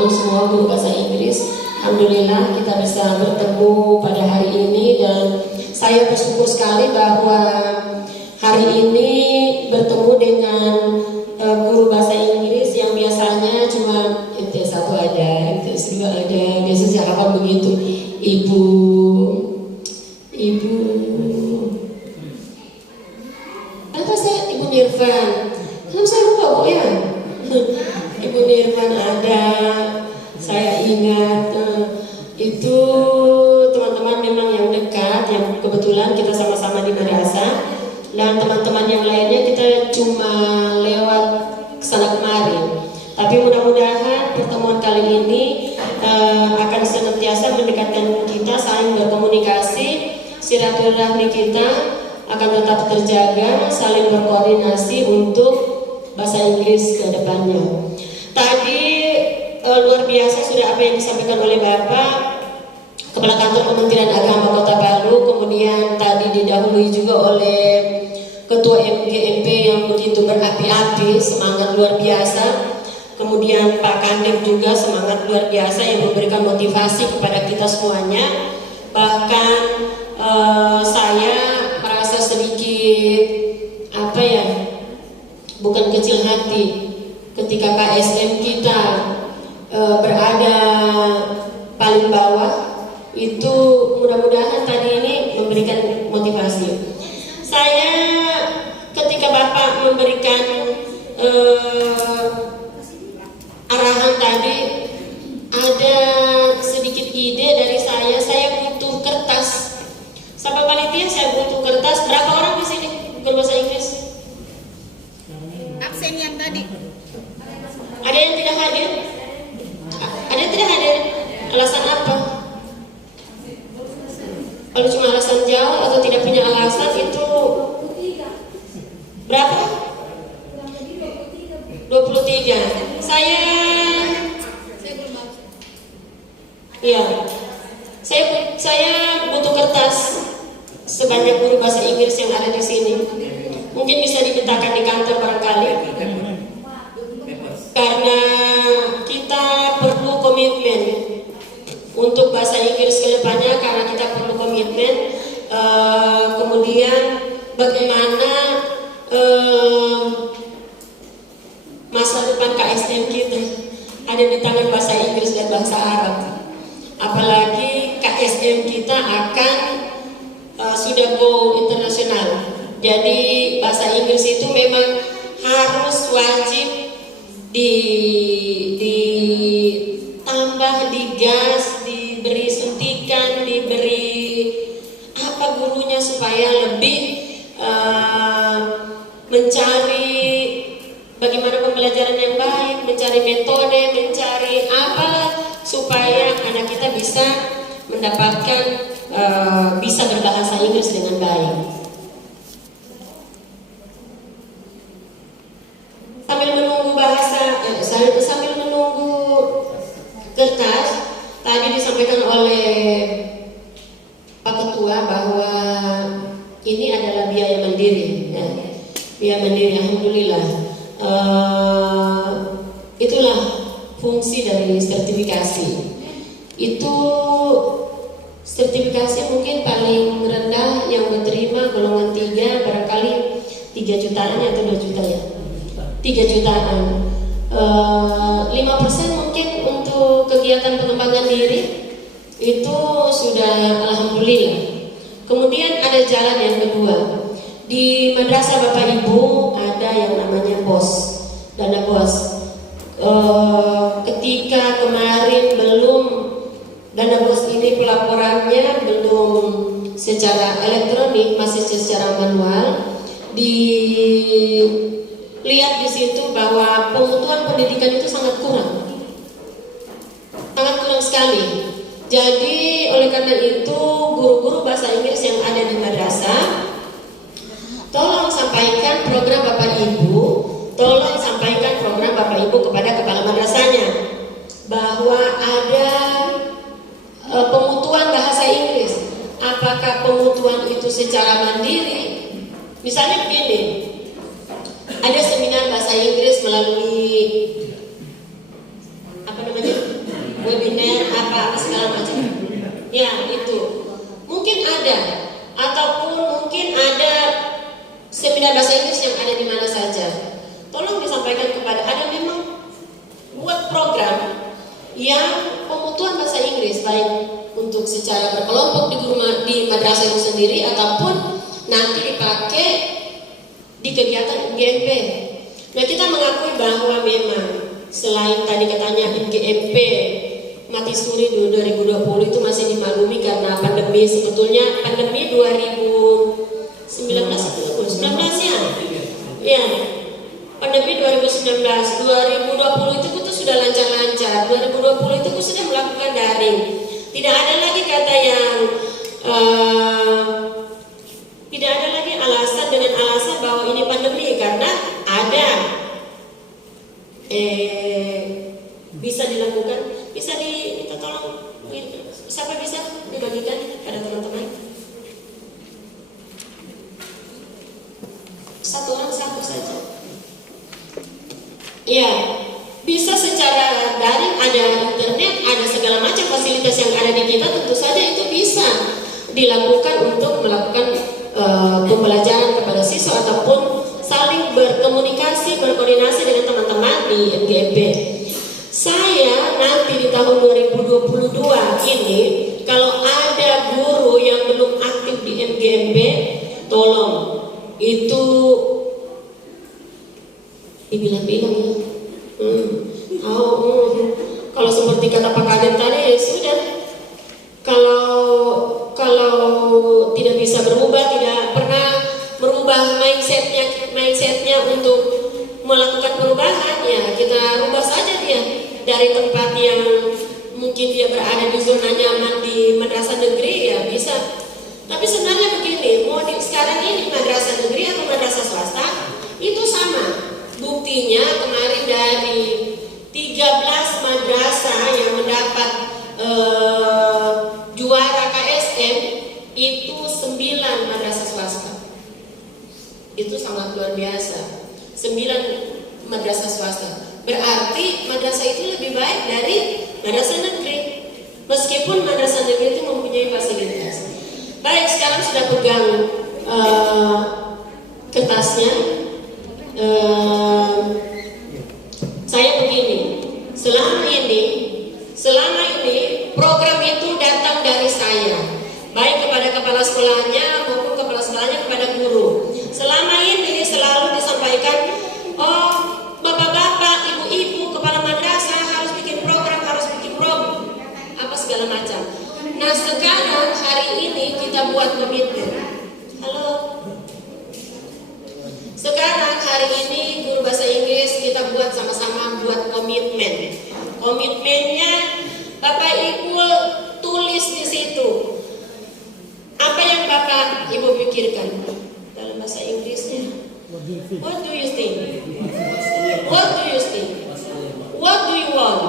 teman-teman semua guru bahasa Inggris. Alhamdulillah kita bisa bertemu pada hari ini dan saya bersyukur sekali bahwa hari ini bertemu dengan guru bahasa Inggris yang biasanya cuma MT1 ada, MT2 ada, biasanya hafal begitu. Ibu apa saya Ibu Nirvan, kenapa saya lupa Bu ya? Ibu Nirvan ada, saya ingat itu teman-teman memang yang dekat, yang kebetulan kita sama-sama di madrasah, dan teman-teman yang lainnya kita cuma lewat kesana kemari. Tapi mudah-mudahan pertemuan kali ini akan senantiasa mendekatkan kita, saling berkomunikasi, silaturahmi kita akan tetap terjaga, saling berkoordinasi untuk bahasa Inggris ke depannya. Tadi luar biasa sudah apa yang disampaikan oleh Bapak Kepala Kantor Kementerian Agama Kota Palu, kemudian tadi didahului juga oleh Ketua MGMP yang begitu berapi-api, semangat luar biasa. Kemudian Pak Kandim juga semangat luar biasa yang memberikan motivasi kepada kita semuanya. Bahkan saya merasa sedikit bukan kecil hati ketika KSM kita berada paling bawah. Itu mudah-mudahan tadi ini memberikan motivasi. Saya ketika Bapak memberikan arahan tadi, ada sedikit ide dari saya butuh kertas. Sama panitia saya butuh kertas. Berapa orang di sini berbahasa Inggris? Absen yang tadi. Ada yang tidak hadir? Ada yang tidak hadir? Alasan apa? Kalau cuma alasan jauh atau tidak punya alasan itu berapa? 23. Saya butuh kertas sebanyak guru bahasa Inggris yang ada di sini. Mungkin bisa dimintakan di kantor barangkali. Karena kita perlu komitmen untuk bahasa Inggris ke depannya, karena kita perlu komitmen. Kemudian bagaimana masa depan KSM kita ada di tangan bahasa Inggris dan bahasa Arab. Apalagi KSM kita akan sudah go internasional. Jadi bahasa Inggris itu memang harus wajib ditambah, digas, diberi suntikan, diberi gurunya supaya lebih mencari bagaimana pembelajaran yang baik, mencari metode, mencari supaya anak kita bisa mendapatkan bisa berbahasa Inggris dengan baik. Sambil menunggu kertas, tadi disampaikan oleh Pak Ketua bahwa ini adalah biaya mandiri, ya. Biaya mandiri, alhamdulillah. Itulah fungsi dari sertifikasi. Itu sertifikasi mungkin paling rendah yang menerima golongan 3 barangkali 3 jutaan atau 2 juta ya. 3 jutaan. 5% mungkin untuk kegiatan pengembangan diri itu sudah alhamdulillah. Kemudian ada jalan yang kedua. Di madrasah Bapak Ibu ada yang namanya BOS, dana BOS. Ketika kemarin belum dana BOS ini pelaporannya belum secara elektronik, masih secara manual. Dilihat di situ bahwa pemutuan pendidikan itu sangat kurang sekali. Jadi oleh karena itu guru-guru bahasa Inggris yang ada di madrasah, tolong sampaikan program Bapak Ibu, tolong sampaikan program Bapak Ibu kepada kepala madrasahnya bahwa ada pemutuan bahasa Inggris. Apakah pemutuan itu secara mandiri? Misalnya begini, ada seminar bahasa Inggris melalui webinar apa segala macam. Ya itu mungkin ada, ataupun mungkin ada seminar bahasa Inggris yang ada di mana saja. Tolong disampaikan kepada ada memang buat program yang pemutuan bahasa Inggris baik untuk secara berkelompok di madrasah itu sendiri ataupun nanti dipakai di kegiatan MGMP. Nah kita mengakui bahwa memang selain tadi katanya MGMP mati suri 2020 itu masih dimaklumi karena pandemi. Sebetulnya pandemi 2019 ya pandemi 2019 2020 itu sudah lancar-lancar. 2020 itu sudah melakukan daring. Tidak ada lagi kata yang tidak ada lagi alasan dengan alasan bahwa ini pandemi, karena ada bisa dilakukan, bisa diminta tolong. Siapa bisa dibagikan pada teman-teman? Satu orang satu saja. Ya, bisa secara daring, ada internet, ada segala macam fasilitas yang ada di kita, tentu saja itu bisa dilakukan untuk melakukan pembelajaran kepada siswa ataupun saling berkomunikasi, berkoordinasi dengan teman-teman di MGMP. Saya nanti di tahun 2022 ini, kalau ada guru yang belum aktif di MGMP, tolong itu dibilang-bilang ya. Kalau seperti kata Pak Kaden tadi ya sudah. Kalau tidak bisa berubah, tidak pernah merubah mindsetnya untuk melakukan perubahan, ya kita rubah saja dia dari tempat yang mungkin dia berada di zona nyaman di madrasah negeri, ya bisa. Tapi sebenarnya begini, mau sekarang ini madrasah negeri atau madrasah swasta itu sama. Buktinya kemarin dari 13 madrasah yang mendapat juara KSM itu 9 madrasah swasta. Itu sangat luar biasa. 9 madrasah swasta. Berarti madrasah itu lebih baik dari madrasah negeri. Meskipun madrasah negeri itu mempunyai fasilitas. Baik, sekarang sudah pegang kertasnya. Saya begini, selama ini program itu datang dari saya, baik kepada kepala sekolahnya maupun kepala sekolahnya kepada guru. Selama ini selalu disampaikan, oh bapak-bapak, ibu-ibu, kepala madrasah harus bikin program, apa segala macam. Nah sekarang hari ini kita buat komitmen. Halo. Sekarang hari ini guru bahasa Inggris kita buat sama-sama buat komitmen. Komitmennya Bapak Ibu tulis di situ. Apa yang Bapak Ibu pikirkan dalam bahasa Inggrisnya? What do you think? What do you think? What do you want?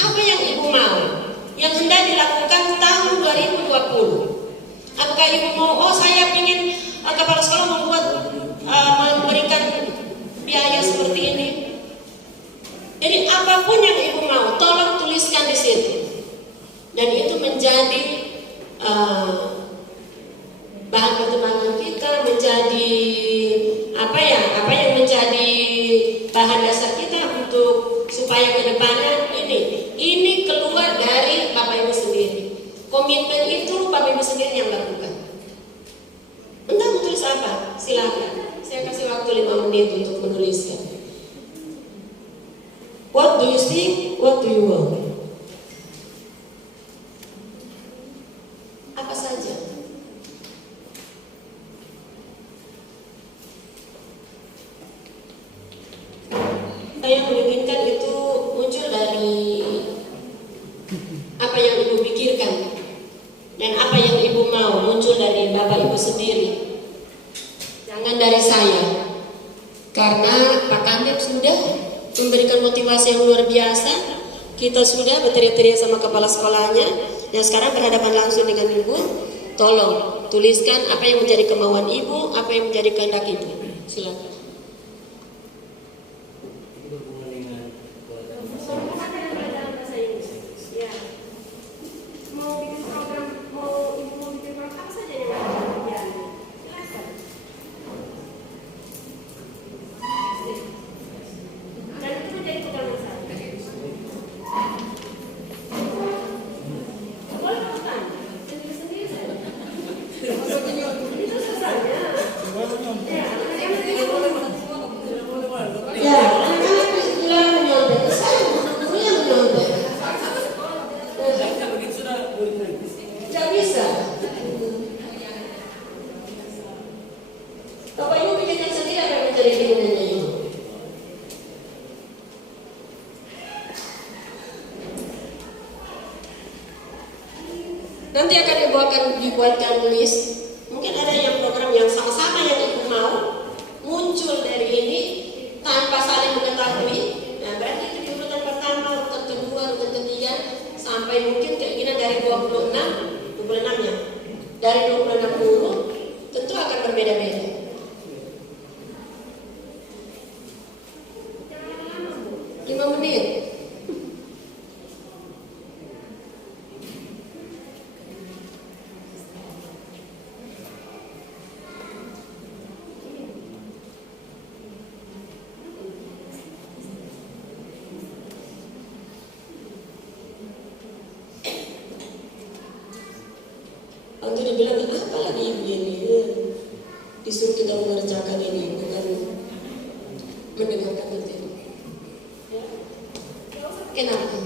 Apa yang Ibu mau? Yang hendak dilakukan tahun 2020. Apakah Ibu mau? Oh saya ingin kepala sekolah membuat memberikan biaya seperti ini. Jadi apapun yang Ibu mau, tolong tuliskan di situ. Dan itu menjadi bahan pertimbangan kita, menjadi apa yang menjadi bahan dasar kita untuk supaya ke depannya ini keluar dari Bapak Ibu sendiri. Komitmen itu Bapak Ibu sendiri yang lakukan. Entah mau tulis apa, silakan. Saya kasih waktu 5 menit untuk menuliskan. What do you think? What do you want? Apa saja? Saya menginginkan itu muncul dari apa yang Ibu pikirkan dan apa yang Ibu mau, muncul dari Bapak Ibu sendiri. Jangan dari saya, karena Pak Kandep sudah memberikan motivasi yang luar biasa. Kita sudah berteriak-teriak sama kepala sekolahnya, dan sekarang berhadapan langsung dengan Ibu. Tolong tuliskan apa yang menjadi kemauan Ibu, apa yang menjadi kehendak Ibu. Silakan. Nanti akan dibuatkan list. Mungkin ada yang program yang sama-sama yang ibu mau muncul dari ini tanpa saling mengetahui. Nah, berarti itu di urutan pertama, urutan kedua, urutan ketiga, sampai mungkin keinginan dari 26 ya. Dari 26 guru tentu akan berbeda-beda. Lima menit. Waktu dibilang apa lagi ibu ini, disuruh kita mengerjakan ini, bukan mendengarkan materi. Kenapa?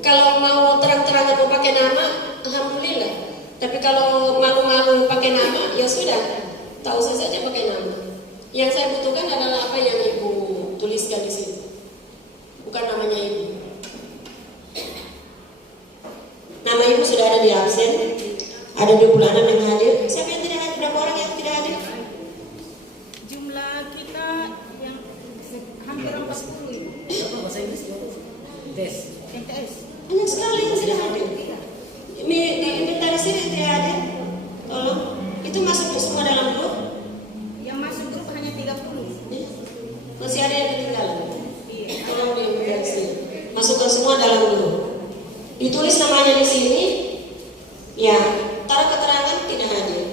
Kalau mau terang-terangan mau pakai nama, alhamdulillah. Tapi kalau malu-malu pakai nama, ya sudah, tak usah saja pakai nama. Yang saya butuhkan adalah apa yang ibu tuliskan di situ, bukan namanya ibu. Nama ibu sudah ada di absen. Ada 26 yang hadir. Siapa yang tidak hadir? Berapa orang yang tidak hadir? Jumlah kita yang hampir 40 ibu. Bahasa Inggris tes. NTS. Banyak sekali yang tidak hadir. Di inventarisir yang tidak hadir. Tolong. Itu masuk semua dalam grup? Yang masuk grup hanya 30. Masih ada yang ketinggalan? Iya. Tolong di inventarisir. Masukkan semua dalam grup. Ditulis namanya di sini. Ya, taruh keterangan tidak hadir.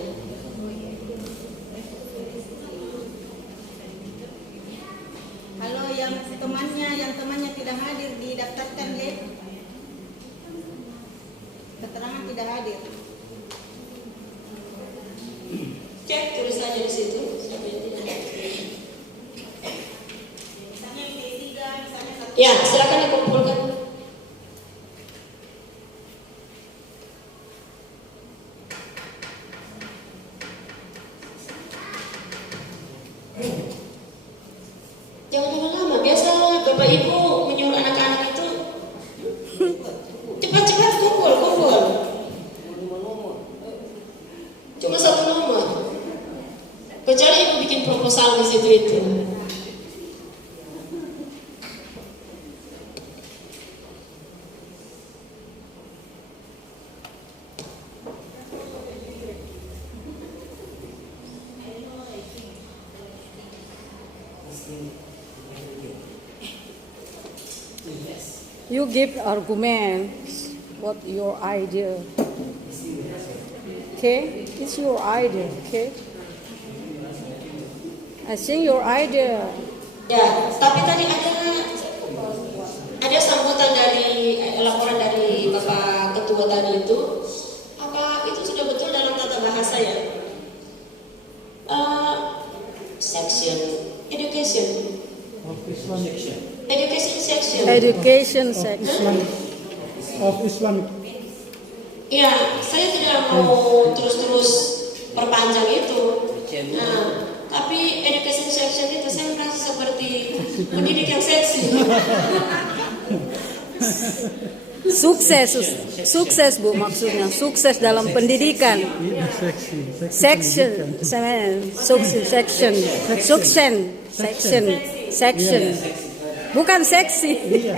Kalau yang temannya tidak hadir didaftarkan ya. Keterangan tidak hadir. Cek tulis saja di situ. Siapa yang tidak hadir? Misalnya yang D3, misalnya satu. Ya, silakan dikumpulkan. Jangan lama-lama. Biasa Bapak Ibu menyuruh anak-anak itu cepat-cepat kumpul. Cuma satu nomor. Kecuali Ibu bikin proposal di situ itu. You give arguments. What your idea? Okay, it's your idea. Okay, I think your idea. Ya, tapi tadi ada sambutan dari laporan dari Bapak Ketua tadi itu. Apa itu sudah betul dalam tata bahasa ya? Section education. Education section. Education section. Of Islamic. Ya, saya tidak mau terus-terus perpanjang itu. Nah, tapi education section itu saya merasa seperti pendidik yang seksi. Sukses Bu maksudnya. Sukses dalam pendidikan. Iya, seksi. Section. Section. Bukan seksi. Iya,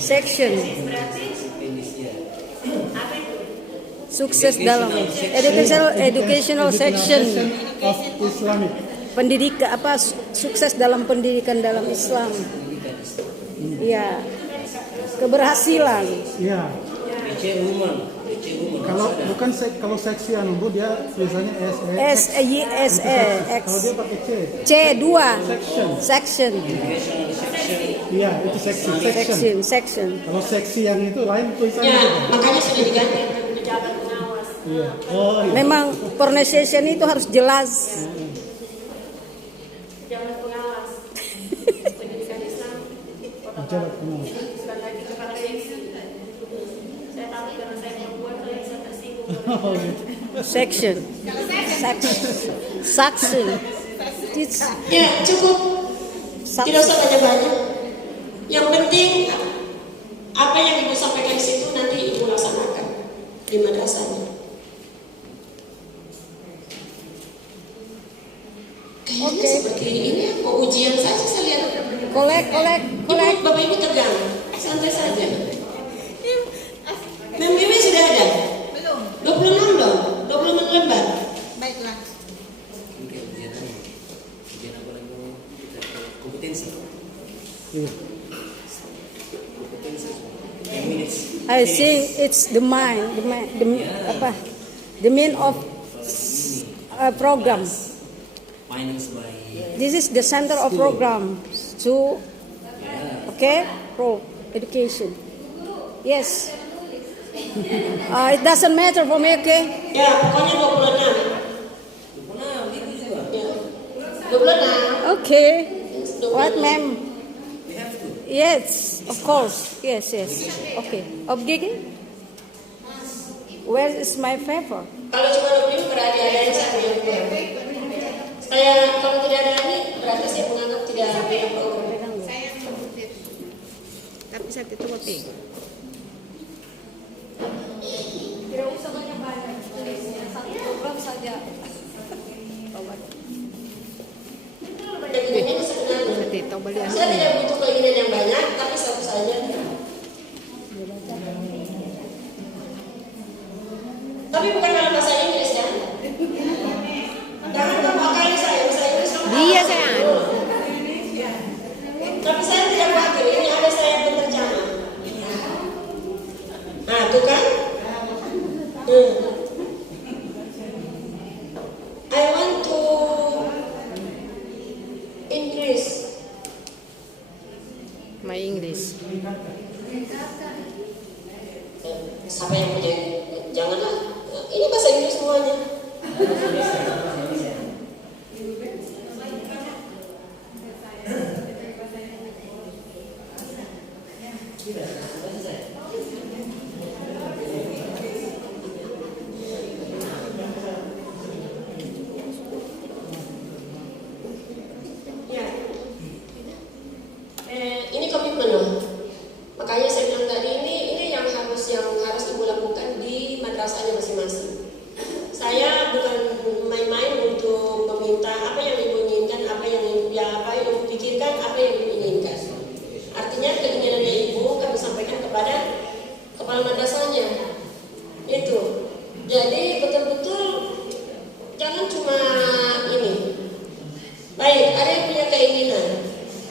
seksi. Section. Sukses dalam educational section. Of Islamic. Pendidikan apa sukses dalam pendidikan dalam Islam. Iya. Keberhasilan. Iya. Kalau seksi Bu dia tulisannya SE. Kalau dia pakai C. C2. Section. Iya, itu seksi. Section. Kalau seksi yang itu lain tulisannya. Ya, juga. makanya sudah diganti pejabat pengawas. Iya. Oh, iya. Memang pronunciation itu harus jelas. Pejabat pengawas. Pendidikan Islam. Pejabat pengawas. Bukan lagi kepala seksi. Saya tahu karena saya perempuan saya bisa tersinggung. Oh, gitu. Section. Ya, cukup. Tidak usah banyak-banyak. Yang penting apa yang Ibu sampaikan di situ nanti Ibu laksanakan. di madrasahnya. Kayaknya seperti ini mau ujian saja saya lihat. Kolek. Bapak Ibu tegang, santai saja. Membimbing sudah ada? Belum. 26 loh, 26 lembar. Baiklah. Mungkin ujian apa lagi kita kompetensi. Iya. Kompetensi. 10 minutes. I think it's the main of program. Finance by This is the center of program. So, okay, education. Yes. It doesn't matter for me, okay? Ya, pokoknya 26. Nah, gitu juga. Ya. 26. Okay. 26. What, ma'am? We have to. Yes, of course. Yes. Okay. Obliging? Where is my paper? Kalau cuma 20 berarti ada yang satu yang kurang. Kalau tidak ada ini berarti saya menganggap tidak ada program. Saya komputer. Tapi saya itu kopi. Tidak usah banyak-banyak. Satu program saja. Dan ini sebenarnya Nanti tahu balian. saya tidak butuh keinginan yang banyak, tapi satu saja. Tapi bukan dalam bahasa Inggris kan? Jangan kamu akali saya, bahasa Inggris sama Dia saya anu. Tapi saya tidak khawatir, ini ada saya penerjemah. Nah, tuh kan? I want to increase. My English. Siapa yang punya? Janganlah. Ini bahasa Inggris semuanya. Ya. Ini komitmen loh. Makanya saya bilang tadi ini yang harus Ibu lakukan di madrasahnya masing-masing. Saya bukan main-main untuk meminta apa yang Ibu inginkan, apa yang Ibu pikirkan, apa yang Ibu inginkan. Artinya keinginan Ibu kami sampaikan kepada kepala madrasahnya. Itu. Jadi betul-betul jangan cuma ini. Baik, ada yang punya keinginan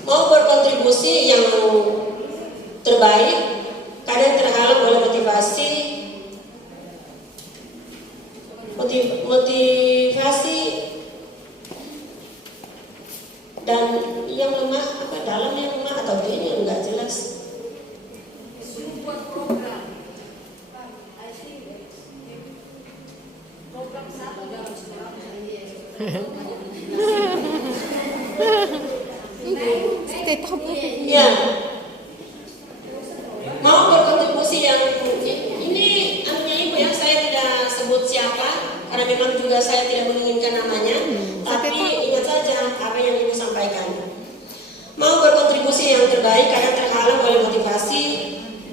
mau berkontribusi yang terbaik, kadang terhalang oleh motivasi dan yang lemah apa dalam yang lemah atau ini yang nggak jelas. Ya, mau berkontribusi yang ini anunya Ibu ya, saya tidak sebut siapa karena memang juga saya tidak menginginkan namanya, tapi ingat saja apa yang Ibu sampaikan. Mau berkontribusi yang terbaik karena terhalang oleh motivasi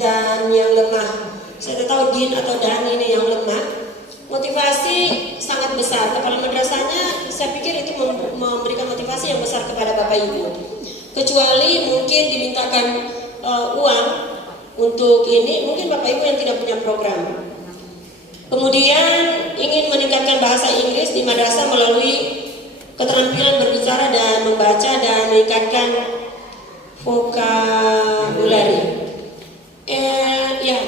dan yang lemah. Saya tahu Din atau Dan ini yang lemah. Motivasi sangat besar. Kepala madrasahnya saya pikir itu memberikan motivasi yang besar kepada Bapak Ibu. Kecuali mungkin dimintakan uang untuk ini, mungkin Bapak Ibu yang tidak punya program. Kemudian ingin meningkatkan bahasa Inggris di madrasah melalui keterampilan berbicara dan membaca dan meningkatkan vokabulari. Ya,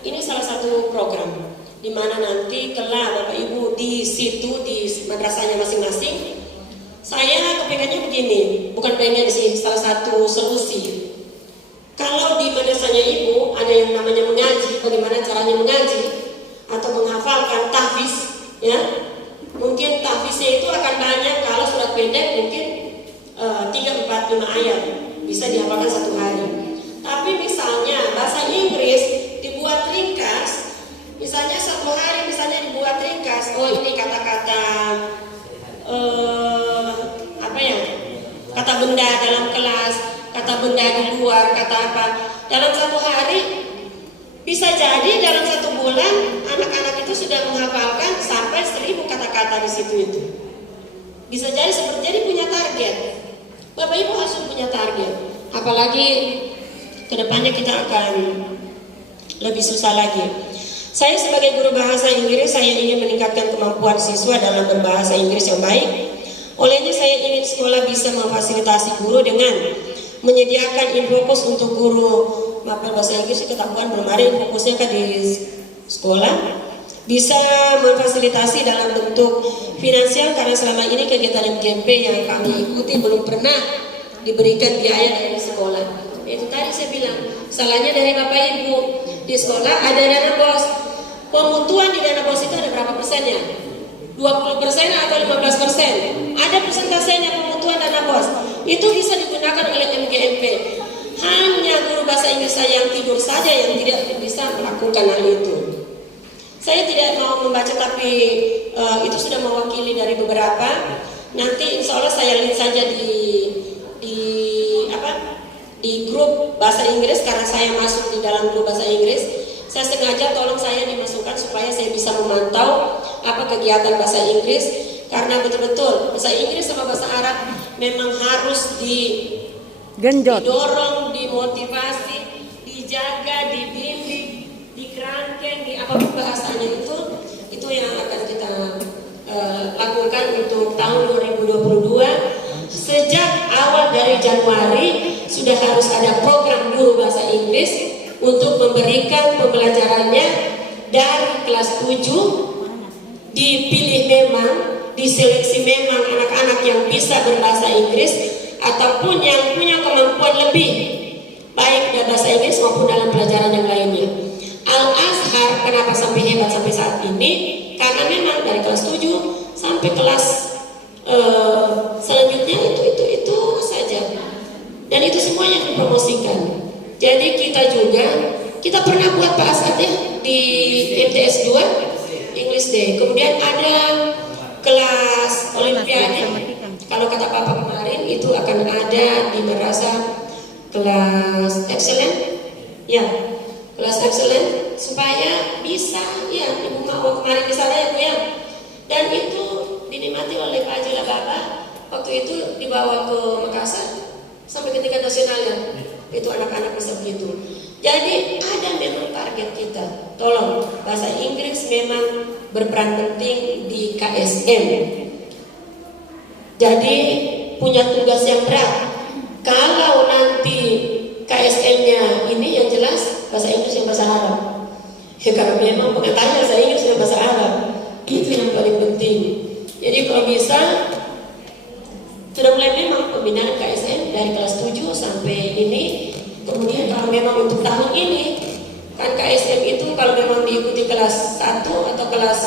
ini salah satu program di mana nanti kelak Bapak Ibu di situ di madrasahnya masing-masing. Saya kepengennya begini, bukan pengen sih, salah satu solusi. Kalau di madrasahnya Ibu ada yang namanya mengaji, bagaimana caranya mengaji atau menghafalkan tahfiz, ya. Mungkin tahfiznya itu akan banyak, kalau surat pendek mungkin 3, 4, 5 ayat bisa dihafalkan satu hari. Tapi misalnya bahasa Inggris dibuat ringkas, misalnya satu hari misalnya dibuat ringkas, oh ini kata-kata kata benda dalam kelas, kata benda di luar, kata apa dalam satu hari, bisa jadi dalam satu bulan anak-anak itu sudah menghafalkan sampai 1000 kata-kata di situ itu. Bisa jadi seperti jadi punya target. Bapak Ibu harus punya target. Apalagi kedepannya kita akan lebih susah lagi. Saya sebagai guru bahasa Inggris, saya ingin meningkatkan kemampuan siswa dalam berbahasa Inggris yang baik. Olehnya saya ingin sekolah bisa memfasilitasi guru dengan menyediakan infokus untuk guru mapel bahasa Inggris. Ketahuan kemarin fokusnya kan di sekolah. Bisa memfasilitasi dalam bentuk finansial karena selama ini kegiatan MGMP yang kami ikuti belum pernah diberikan biaya dari sekolah. Itu tadi saya bilang, salahnya dari Bapak Ibu. Di sekolah ada dana bos. Pemutuan di dana bos itu ada berapa persennya? 20% atau 15%? Ada persentasenya pemutuan dana bos. Itu bisa digunakan oleh MGMP. Hanya guru bahasa Inggris saya yang tidur saja yang tidak bisa melakukan hal itu. Saya tidak mau membaca, tapi itu sudah mewakili dari beberapa. Nanti insya Allah saya lihat saja di grup bahasa Inggris, karena saya masuk di dalam grup bahasa Inggris. Saya sengaja tolong saya dimasukkan supaya saya bisa memantau apa kegiatan bahasa Inggris, karena betul-betul bahasa Inggris sama bahasa Arab memang harus didorong, dimotivasi, dijaga, dibimbing, dikerangkeng, di apapun bahasanya itu yang akan kita lakukan untuk tahun 2022. Sejak awal dari Januari sudah harus ada program guru bahasa Inggris untuk memberikan pembelajarannya dari kelas 7, dipilih memang, diseleksi memang anak-anak yang bisa berbahasa Inggris ataupun yang punya kemampuan lebih baik dalam bahasa Inggris maupun dalam pelajaran yang lainnya. Al-Azhar kenapa sampai hebat sampai saat ini? Karena memang dari kelas 7 sampai kelas selanjutnya itu saja, dan itu semuanya dipromosikan. Jadi kita pernah buat Pak Asad ya di MTS 2 English Day. Kemudian ada kelas Olimpiade. Kalau kata Papa kemarin itu akan ada di madrasah kelas excellent, ya kelas excellent supaya bisa ya Ibu Mawar kemarin di sana ya Bu ya. Dan itu dinikmati oleh Pak Haji Baba. Waktu itu dibawa ke Makassar sampai ke tingkat nasional ya. Itu anak-anak bisa begitu. Jadi ada memang target kita. Tolong, bahasa Inggris memang berperan penting di KSM. Jadi punya tugas yang berat. Kalau nanti KSM-nya ini yang jelas bahasa Inggris dan bahasa Arab. Ya, karena memang pengetahuan bahasa Inggris dan bahasa Arab itu yang paling penting. Jadi kalau bisa sudah mulai memang pembinaan KSM dari kelas 7 sampai ini. Kemudian kalau memang untuk tahun ini kan KSM itu kalau memang diikuti kelas 1 atau kelas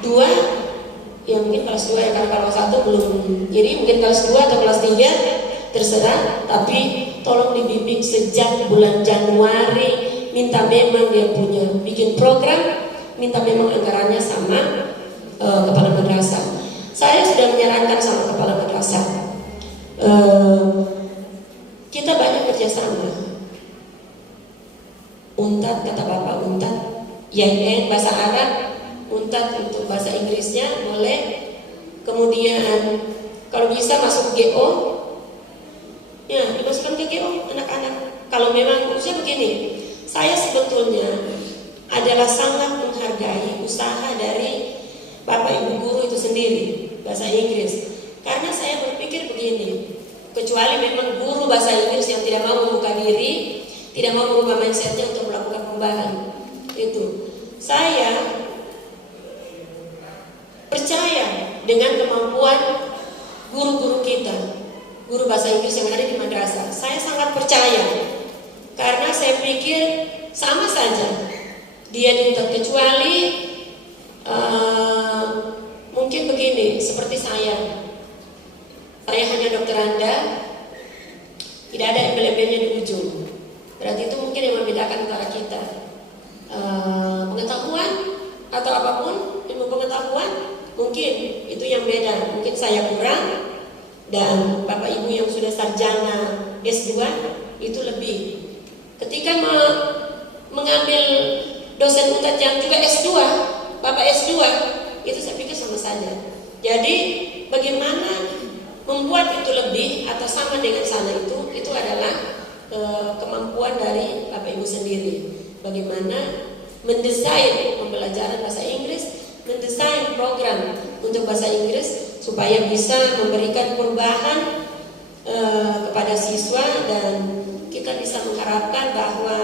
2, ya mungkin kelas 2 ya, karena kalau 1 belum. Jadi mungkin kelas 2 atau kelas 3 terserah, tapi tolong dibimbing sejak bulan Januari. Minta memang dia punya bikin program, minta memang anggarannya sama kepala madrasah. Saya sudah menyarankan sama kepala madrasah, kita banyak kerjasama. Untat kata Bapak, Untat YN bahasa Arab, Untat untuk bahasa Inggrisnya boleh. Kemudian kalau bisa masuk GO, ya dimasukkan ke GO anak-anak. Kalau memang usia begini, saya sebetulnya adalah sangat menghargai usaha dari Bapak Ibu guru itu sendiri bahasa Inggris, karena saya berpikir begini, kecuali memang guru bahasa Inggris yang tidak mau membuka diri, tidak mau merubah mindsetnya untuk melakukan perubahan. Itu saya percaya dengan kemampuan guru-guru kita, guru bahasa Inggris yang ada di madrasah. Saya sangat percaya, karena saya pikir sama saja dia tidak, kecuali mungkin begini, seperti saya hanya dokteranda, tidak ada embel-embelnya di ujung. Berarti itu mungkin yang membedakan antara kita. Pengetahuan atau apapun, ilmu pengetahuan mungkin itu yang beda. Mungkin saya kurang, dan Bapak Ibu yang sudah sarjana S2 itu lebih. Ketika mengambil dosen UTAD yang juga S2, Bapak S2, itu saya pikir sama saja. Jadi bagaimana membuat itu lebih atau sama dengan sana itu adalah kemampuan dari Bapak Ibu sendiri. Bagaimana mendesain pembelajaran bahasa Inggris, mendesain program untuk bahasa Inggris supaya bisa memberikan perubahan kepada siswa, dan kita bisa mengharapkan bahwa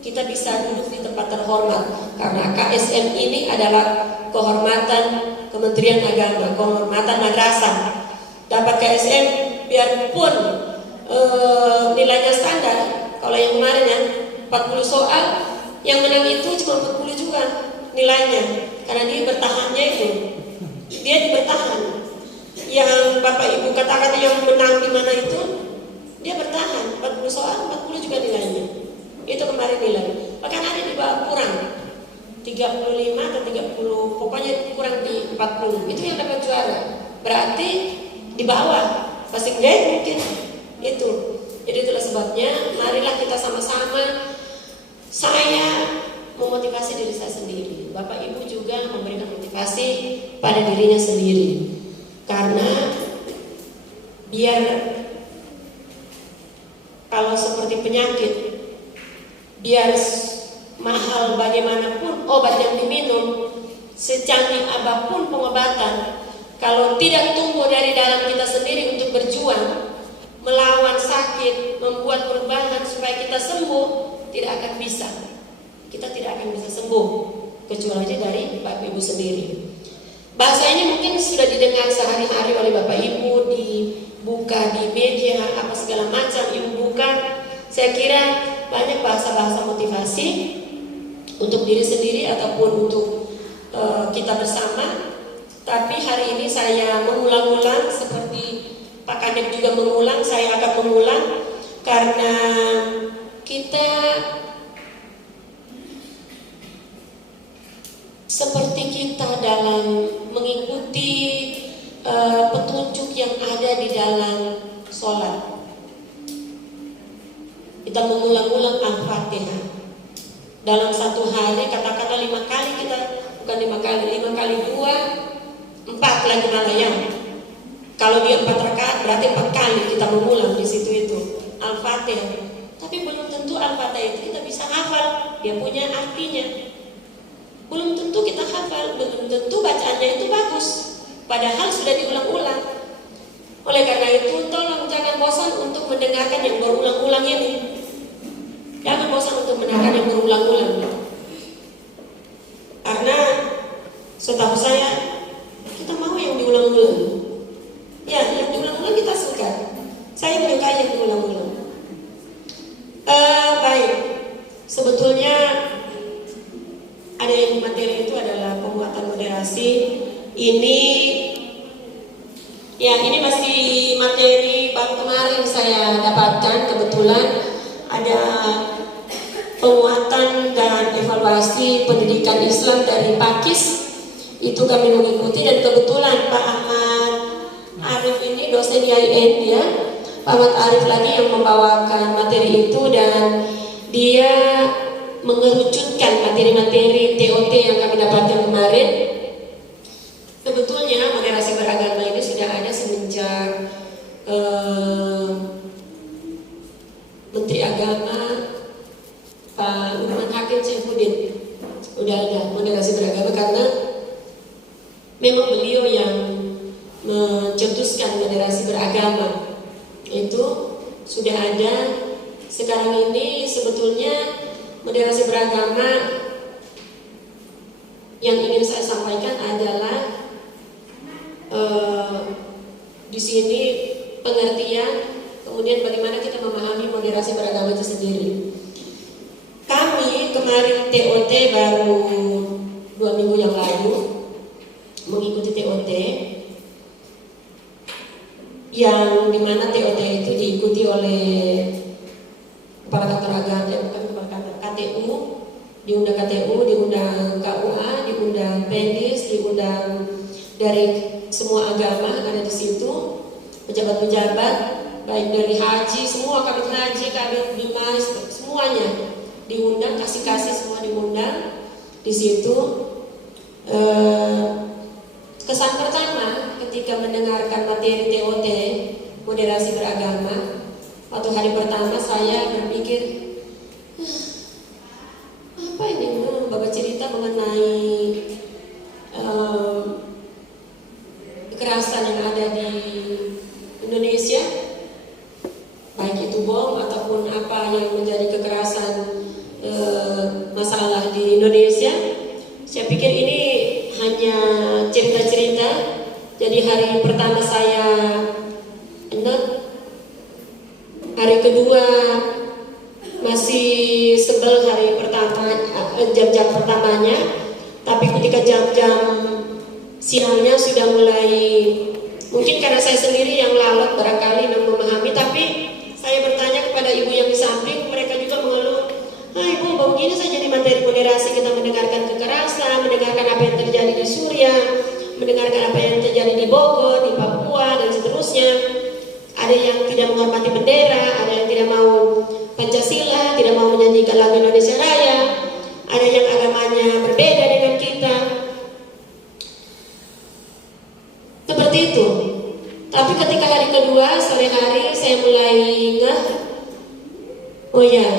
kita bisa duduk di tempat terhormat, karena KSM ini adalah kehormatan Kementerian Agama, kehormatan madrasah. Dapat KSM biarpun nilainya standar, kalau yang kemarin ya 40 soal, yang menang itu cuma 40 juga nilainya, karena dia bertahannya itu, dia bertahan. Yang Bapak Ibu katakan yang menang di mana itu, dia bertahan 40 soal, 40 juga nilainya. Itu kemarin nilai. Bahkan ada di bawah kurang 35 atau 30, pokoknya kurang di 40. Itu yang dapat juara. Berarti di bawah passing grade mungkin itu. Jadi itulah sebabnya marilah kita sama-sama, saya memotivasi diri saya sendiri, Bapak Ibu juga memberikan motivasi pada dirinya sendiri. Karena biar kalau seperti penyakit, biar mahal bagaimanapun obat yang diminum, secanggih apapun pengobatan, kalau tidak tumbuh dari dalam kita sendiri untuk berjuang melawan sakit, membuat perubahan supaya kita sembuh, tidak akan bisa. Kita tidak akan bisa sembuh kecuali dari Bapak Ibu sendiri. Bahasa ini mungkin sudah didengar sehari-hari oleh Bapak Ibu, dibuka di media apa segala macam Ibu buka. Saya kira banyak bahasa-bahasa motivasi untuk diri sendiri ataupun untuk kita bersama. Tapi hari ini saya mengulang-ulang seperti Pak Kadep juga mengulang, saya akan mengulang karena kita seperti kita dalam mengikuti petunjuk yang ada di dalam sholat. Kita mengulang-ulang Al-Fatihah dalam satu hari, katakanlah 5 kali kita, bukan 5 kali, 5 kali 2, 4 lagi malah ya. Kalau dia 4 rakaat berarti 4 kali kita mengulang di situ itu Al-Fatihah. Tapi belum tentu Al-Fatihah itu kita bisa hafal, dia punya artinya. Belum tentu kita hafal, belum tentu bacaannya itu bagus, padahal sudah diulang-ulang. Oleh karena itu, tolong jangan bosan untuk mendengarkan yang berulang-ulang ini. Jangan bosan untuk mendengarkan yang berulang-ulang. Karena setahu saya, kita mau yang diulang-ulang. Ya, yang diulang-ulang kita suka. Saya menyukai yang diulang-ulang. Baik, sebetulnya ada yang materi itu adalah pembuatan moderasi. Ini masih materi baru kemarin saya dapatkan. Kebetulan ada penguatan dan evaluasi pendidikan Islam dari Pakis. Itu kami mengikuti, dan kebetulan Pak Ahmad Arif ini dosen IAIN ya. Pak Ahmad Arif lagi yang membawakan materi itu, dan dia mengerucutkan materi-materi TOT yang kami dapatkan kemarin. Sebetulnya moderasi beragama ini sudah ada semenjak Menteri Agama Pak Nurman Hakim Saifuddin sudah ada moderasi beragama, karena memang beliau yang mencetuskan moderasi beragama. Itu sudah ada. Sekarang ini sebetulnya moderasi beragama yang ingin saya sampaikan adalah di sini pengertian, kemudian bagaimana kita memahami moderasi beragama itu sendiri. Kami kemarin TOT baru 2 minggu yang lalu mengikuti TOT, yang dimana TOT itu diikuti oleh kepala kantor agama, bukan kepala kantor, KTU, diundang KTU, diundang KUA, diundang PEDIS, diundang dari semua agama ada di situ, pejabat-pejabat baik dari haji, semua kabit haji, kabit bimas, semuanya diundang, kasih semua diundang. Di situ kesan pertama ketika mendengarkan materi TOT moderasi beragama, waktu hari pertama saya berpikir, apa ini? Bapak cerita mengenai kekerasan yang ada di Indonesia, baik itu bom ataupun apa yang menjadi kekerasan masalah di Indonesia. Saya pikir ini hanya cerita-cerita. Jadi hari pertama saya enak, hari kedua masih sebel hari pertama, jam-jam pertamanya, tapi ketika jam-jam siangnya sudah mulai, mungkin karena saya sendiri yang lalot barangkali memahami, tapi saya bertanya kepada ibu yang di samping, mereka juga mengeluh, ibu, begini saja di materi moderasi kita mendengarkan kekerasan, mendengarkan apa yang terjadi di Suriah, mendengarkan apa yang terjadi di Bogor, di Papua, dan seterusnya. Ada yang tidak menghormati bendera, ada yang tidak mau Pancasila, tidak mau menyanyikan lagu Indonesia Raya, ada yang agamanya berbeda dengan kita. Seperti itu. Tapi ketika hari kedua, sore hari, saya mulai ngeh, oh ya,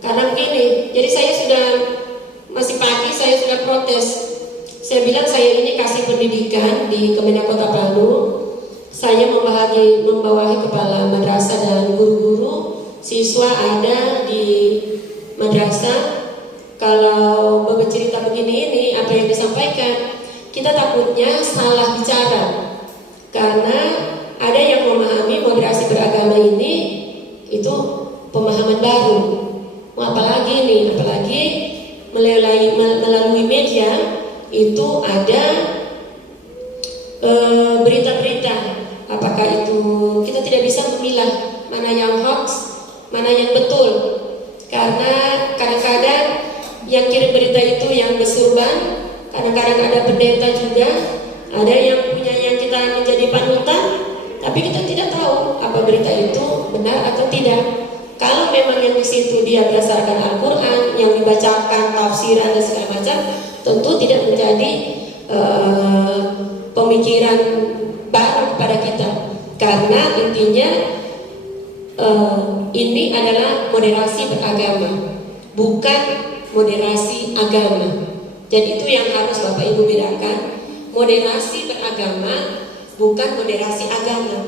karena begini, jadi saya sudah, masih pagi saya sudah protes. Saya bilang saya ini kasih pendidikan di Kemenak Kota Palu. Saya membawahi kepala madrasah dan guru-guru, siswa ada di madrasah. Kalau Bapak cerita begini ini, apa yang disampaikan, kita takutnya salah bicara. Karena ada yang memahami moderasi beragama ini, itu pemahaman baru. Apalagi melalui media itu ada berita-berita. Apakah itu kita tidak bisa memilah mana yang hoax, mana yang betul. Karena kadang-kadang yang kirim berita itu yang bersurban, kadang-kadang ada pendeta juga, ada yang punya yang kita menjadi panutan, tapi kita tidak tahu apa berita itu benar atau tidak. Kalau memang yang di situ dia berdasarkan Al-Quran, yang dibacakan tafsiran dan segala macam, tentu tidak menjadi pemikiran baru kepada kita. Karena intinya ini adalah moderasi beragama, bukan moderasi agama. Jadi itu yang harus Bapak Ibu bedakan. Moderasi beragama bukan moderasi agama.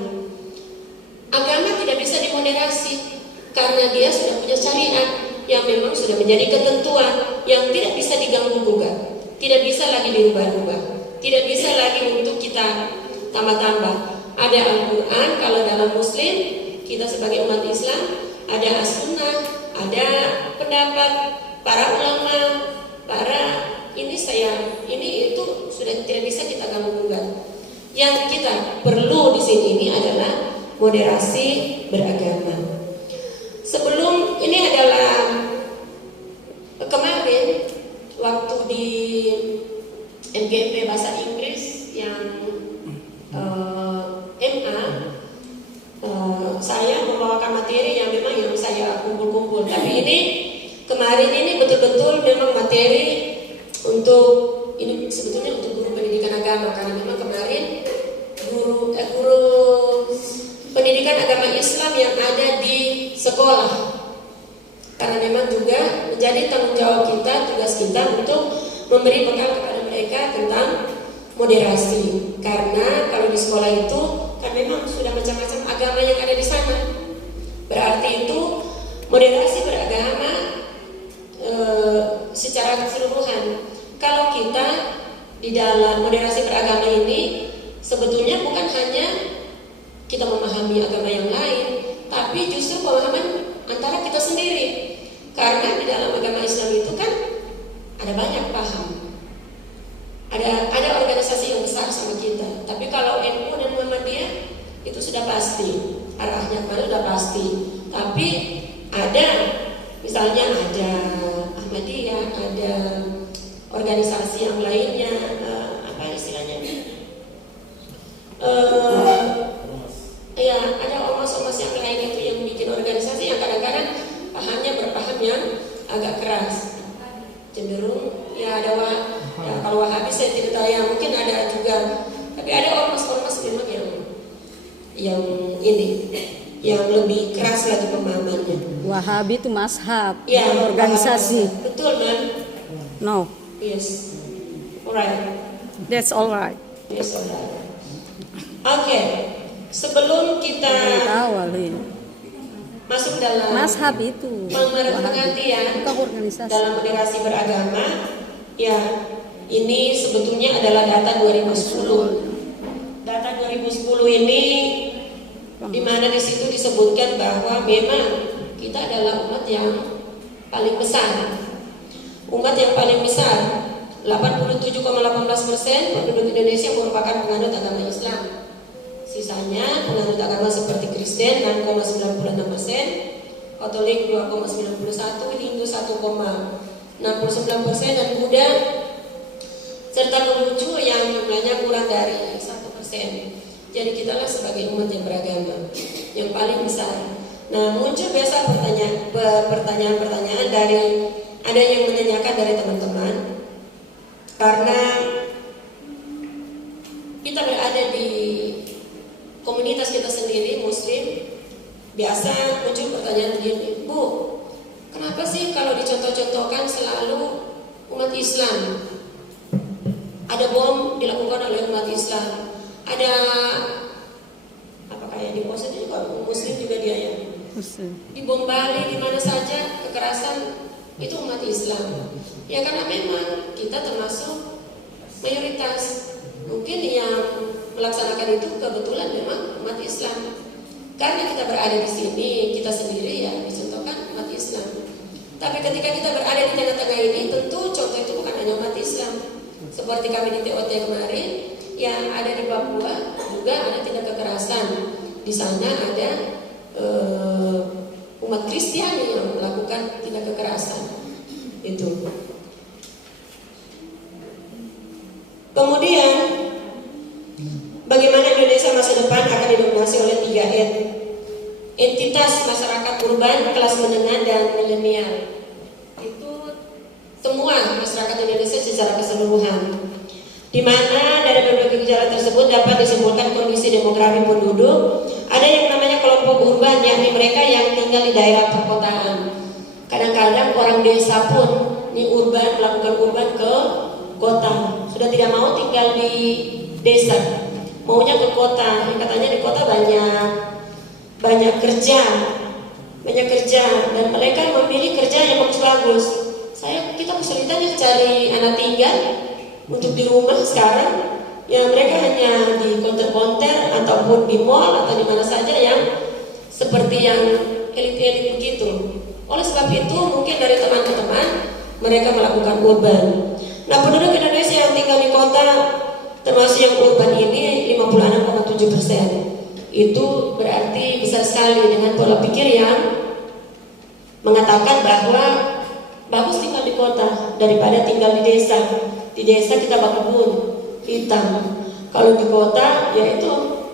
Agama tidak bisa dimoderasi karena dia sudah punya syariat yang memang sudah menjadi ketentuan yang tidak bisa diganggu-gugat, tidak bisa lagi dirubah-rubah, tidak bisa lagi untuk kita tambah-tambah. Ada Al-Quran, kalau dalam Muslim kita sebagai umat Islam ada As-Sunnah, ada pendapat para ulama, para ini itu sudah tidak bisa kita ganggu-gugat. Yang kita perlu di sini ini adalah moderasi beragama. Sebelum ini adalah kemarin waktu di MGP bahasa Inggris yang MA, saya membawakan materi yang memang yang saya kumpul-kumpul. Tapi ini kemarin ini betul-betul memang materi untuk ini sebetulnya untuk guru pendidikan agama, karena memang kemarin guru pendidikan agama Islam yang ada di sekolah, karena memang juga menjadi tanggung jawab kita, tugas kita untuk memberi bekal kepada mereka tentang moderasi. Karena kalau di sekolah itu kan memang sudah macam-macam agama yang ada di sana. Berarti itu moderasi beragama secara keseluruhan. Kalau kita di dalam moderasi beragama ini sebetulnya bukan hanya kita memahami agama yang lain, tapi justru pemahaman antara kita sendiri. Karena di dalam agama Islam itu kan ada banyak paham. Ada organisasi yang besar sama kita. Tapi kalau NU dan Muhammadiyah itu sudah pasti arahnya kemana sudah pasti. Tapi ada misalnya ada Ahmadiyah, ada organisasi yang lainnya, apa istilahnya? Ya ada ormas-ormas yang lain itu yang bikin organisasi yang kadang-kadang pahamnya berpaham yang agak cenderung ya ada ya, kalau Wahabi saya tidak tahu ya, mungkin ada juga, tapi ada ormas-ormas memang yang ini yang lebih keras lagi pemahamannya. Wahabi itu mazhab, Ya, organisasi. betul man. No, Yes, alright. that's all right. Yes, alright. Oke, sebelum kita Awal ini. masuk dalam Mazhab itu. pengertian Bukan organisasi. dalam moderasi beragama, ya ini sebetulnya adalah data 2010. Data 2010 ini di mana di situ disebutkan bahwa memang kita adalah umat yang paling besar. Umat yang paling besar, 87,18% penduduk Indonesia merupakan penganut agama Islam. Sisanya penganut agama seperti Kristen 6,96%, Katolik 2,91%, Hindu 1,69% dan Buddha serta Konghucu yang jumlahnya kurang dari 1%. Jadi kitalah sebagai umat yang beragama yang paling besar. Nah, muncul biasa pertanyaan-pertanyaan dari ada yang menanyakan dari teman-teman karena kita berada di komunitas kita sendiri Muslim, biasa muncul pertanyaan begini, Bu, kenapa sih kalau dicontoh-contohkan selalu umat Islam? Ada bom dilakukan oleh umat Islam, ada apa kayak di Poso juga Muslim juga dia ya, di bom Bali di mana saja kekerasan itu umat Islam. Ya karena memang kita termasuk mayoritas, mungkin yang melaksanakan itu kebetulan memang umat Islam. Karena kita berada di sini, kita sendiri ya dicontohkan umat Islam. Tapi ketika kita berada di tengah-tengah ini, tentu contoh itu bukan hanya umat Islam. Seperti kami di TOT kemarin, yang ada di Papua juga ada tindak kekerasan. Di sana ada umat Kristiani yang melakukan tindak kekerasan. Itu. Kemudian bagaimana Indonesia masa depan akan didominasi oleh 3 entitas masyarakat urban, kelas menengah dan milenial. Itu semua masyarakat Indonesia secara keseluruhan. Di mana dari berbagai gejala tersebut dapat disimpulkan kondisi demografi penduduk. Ada yang namanya kelompok urban, yakni mereka yang tinggal di daerah perkotaan. Kadang-kadang orang desa pun ini urban, melakukan urban ke kota. Sudah tidak mau tinggal di desa, maunya ke kota. Katanya di kota banyak kerja, dan mereka memilih kerja yang bagus-bagus. Kita kesulitan ya cari anak tinggal untuk di rumah sekarang. Ya mereka hanya di konter-konter ataupun di mall atau di mana saja yang seperti yang elit-elit begitu. Oleh sebab itu mungkin dari teman-teman mereka melakukan urban. Nah, penduduk Indonesia yang tinggal di kota termasuk yang urban ini 56,7%. Itu berarti besar sekali dengan pola pikir yang mengatakan bahwa bagus tinggal di kota daripada tinggal di desa. Di desa kita berkebun, hitam. Kalau di kota ya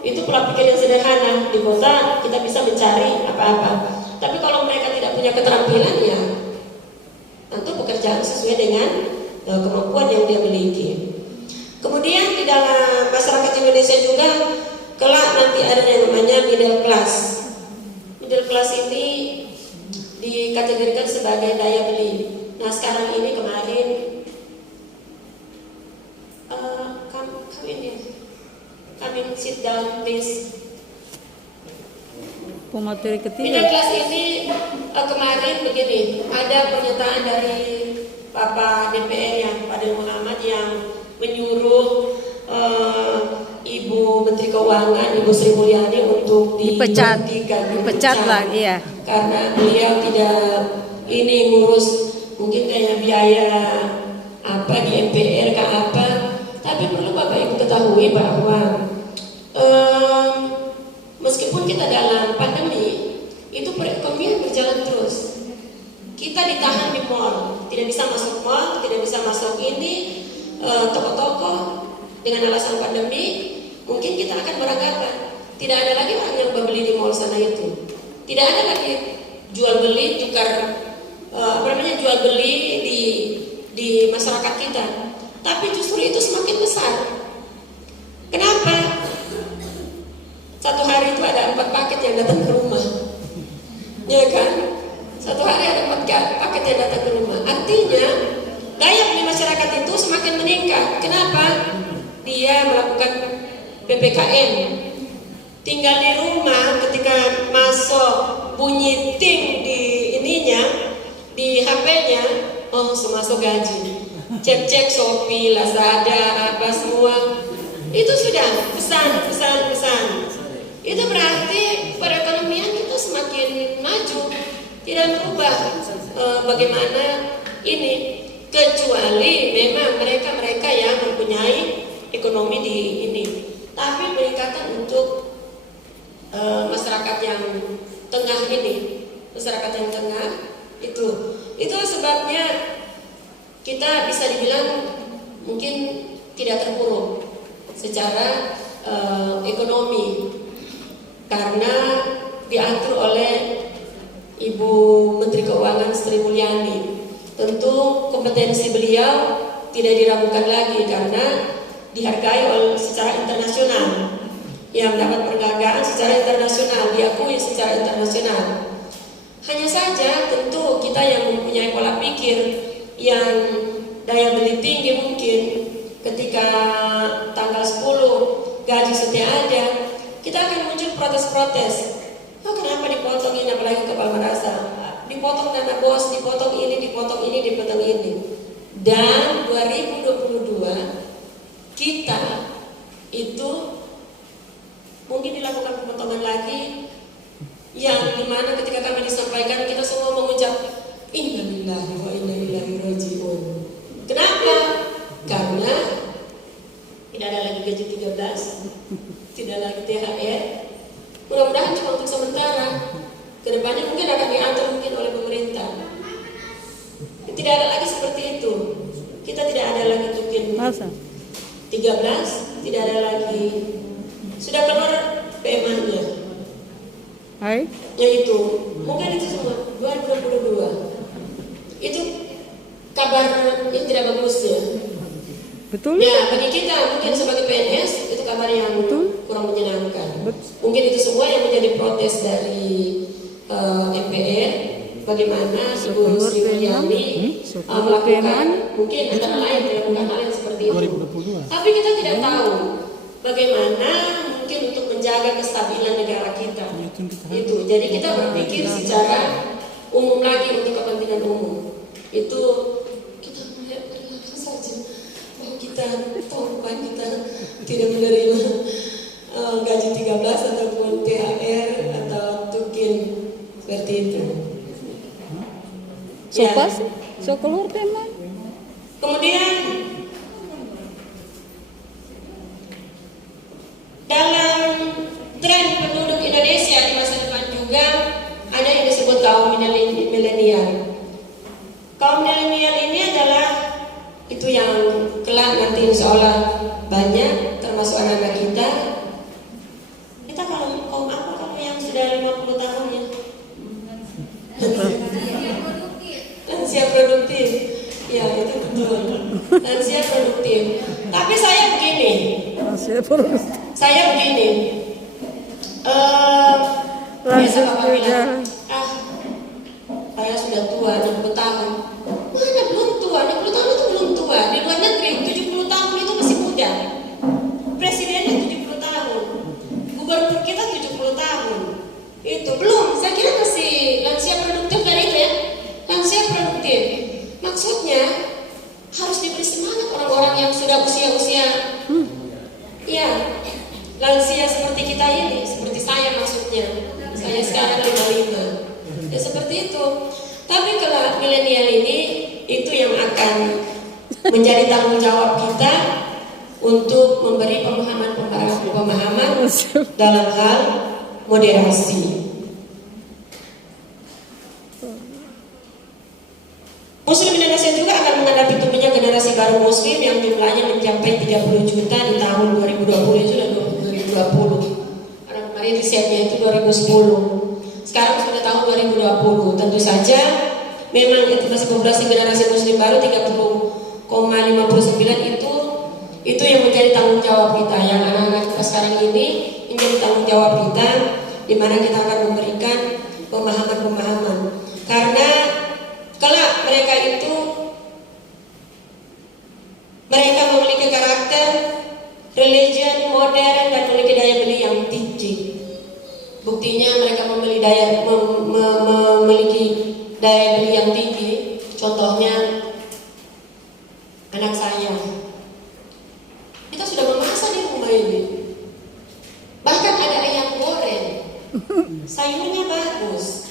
itu pola pikir yang sederhana. Di kota kita bisa mencari apa-apa. Tapi kalau mereka tidak punya keterampilan ya tentu pekerjaan sesuai dengan kemampuan yang dia miliki. Kemudian di dalam masyarakat Indonesia juga kelak nanti ada yang namanya middle class. Middle class ini dikategorikan sebagai daya beli. Nah sekarang ini kemarin kami sit down please. Pemateri Middle ketiga. class ini kemarin begini, ada pernyataan dari Bapak DPR yang Fadil Muhammad yang menyuruh Ibu Menteri Keuangan Ibu Sri Mulyani untuk dipecat lagi ya. Karena beliau tidak ini ngurus mungkin kayak biaya apa di MPR ke apa. Tapi perlu Bapak Ibu ketahui bahwa meskipun kita dalam pandemi itu perekonomian berjalan terus. Kita ditahan di mall, tidak bisa masuk mall, tidak bisa masuk ini toko-toko dengan alasan pandemi. Mungkin kita akan beranggapan tidak ada lagi orang yang membeli di mall sana itu. Tidak ada lagi jual beli tukar jual beli di masyarakat kita. Tapi justru itu semakin besar. Kenapa? Satu hari itu ada 4 paket yang datang ke rumah, ya kan? Satu hari ada 4 paket yang datang ke rumah. Artinya daya beli masyarakat itu semakin meningkat. Kenapa? Dia melakukan PPKM, tinggal di rumah. Ketika masuk bunyi ting di ininya, di HP-nya, oh masuk gaji, cek Shopee, Lazada, apa semua itu sudah pesan. Itu berarti perekonomian kita semakin maju, tidak berubah. Bagaimana ini? Kecuali memang mereka yang mempunyai ekonomi di ini. Tapi peningkatan untuk masyarakat yang tengah ini, masyarakat yang tengah itu sebabnya kita bisa dibilang mungkin tidak terpuruk secara ekonomi, karena diatur oleh Ibu Menteri Keuangan Sri Mulyani. Tentu kompetensi beliau tidak diragukan lagi karena dihargai oleh secara internasional, yang mendapat penghargaan secara internasional, diakui secara internasional. Hanya saja tentu kita yang mempunyai pola pikir yang daya beli tinggi, mungkin ketika tanggal 10 gaji sudah ada, kita akan muncul protes-protes. Oh, kenapa dipotong ini, apalagi kepala merasa dipotong dana bos, dipotong ini. Dan 2022 kita itu mungkin dilakukan pemotongan lagi, yang dimana ketika kami disampaikan kita semua mengucap innalillahi wa inna ilaihi rajiun. Kenapa? Karena tidak ada lagi gaji 13, tidak lagi THR. Mudah-mudahan cuma untuk sementara. Kedepannya mungkin akan diatur mungkin oleh pemerintah. Tidak ada lagi seperti itu. Kita tidak ada lagi tukin 13, tidak ada lagi. Sudah keluar PMA-nya. Hai. Yaitu mungkin itu semua 2022. Itu kabar yang tidak bagus ya. Betul. Ya, bagi kita mungkin sebagai PNS itu kabar yang kurang menyenangkan. Mungkin itu semua yang menjadi protes dari MPR. Bagaimana Ibu Sri Mulyani melakukan mungkin antara lain melakukan hal yang seperti itu. 2022. Tapi kita tidak tahu bagaimana mungkin untuk menjaga kestabilan negara kita. Itu. Jadi kita berpikir secara umum lagi untuk kepentingan umum. Itu kita melihat perlahan saja. Kita tahu kita tidak menerima gaji 13 ataupun THR atau tukin seperti itu. So pas, so keluar tema. Kemudian dalam tren penduduk Indonesia di masa depan juga ada yang disebut kaum milenial. Kaum milenial ini adalah itu yang kelak nanti insya Allah banyak, termasuk anak-anak kita. Kita kalau kaum apa kalau yang sudah 50 tahun ya? Lansia produktif. Ya itu betul. Lansia produktif. Tapi saya begini. Saya begini. Biasa Bapak bilang, saya sudah tua 60 tahun. Mana belum tua? 60 tahun itu belum tua. Di luar negeri 70 tahun itu masih muda. Presidennya 70 tahun. Gubernur kita 70 tahun. Itu belum. Saya kira masih lansia produktif dari itu ya. Lansia produktif. Maksudnya harus diberi semangat orang-orang yang sudah usia-usia. Ya, lansia seperti kita ini, seperti saya maksudnya. Saya sekarang 55. Ya seperti itu. Tapi kalau milenial ini itu yang akan menjadi tanggung jawab kita untuk memberi pemahaman dalam hal moderasi. Muslim Indonesia juga akan menghadapi tumbuhnya generasi baru Muslim yang jumlahnya mencapai 30 juta di tahun 2020. Itu sudah 2020. Karena kemarin risetnya itu 2010. Sekarang sudah tahun 2020. Tentu saja memang estimasi populasi generasi Muslim baru 30,6 itu yang menjadi tanggung jawab kita, yang anak-anak kita sekarang ini menjadi tanggung jawab kita, di mana kita akan memberikan pemahaman-pemahaman. Karena kelak mereka memiliki karakter religion modern dan memiliki daya beli yang tinggi. Buktinya mereka memiliki daya beli yang tinggi. Contohnya anak saya, kita sudah memasak di rumah ini. Bahkan ada ayam goreng, sayurnya bagus,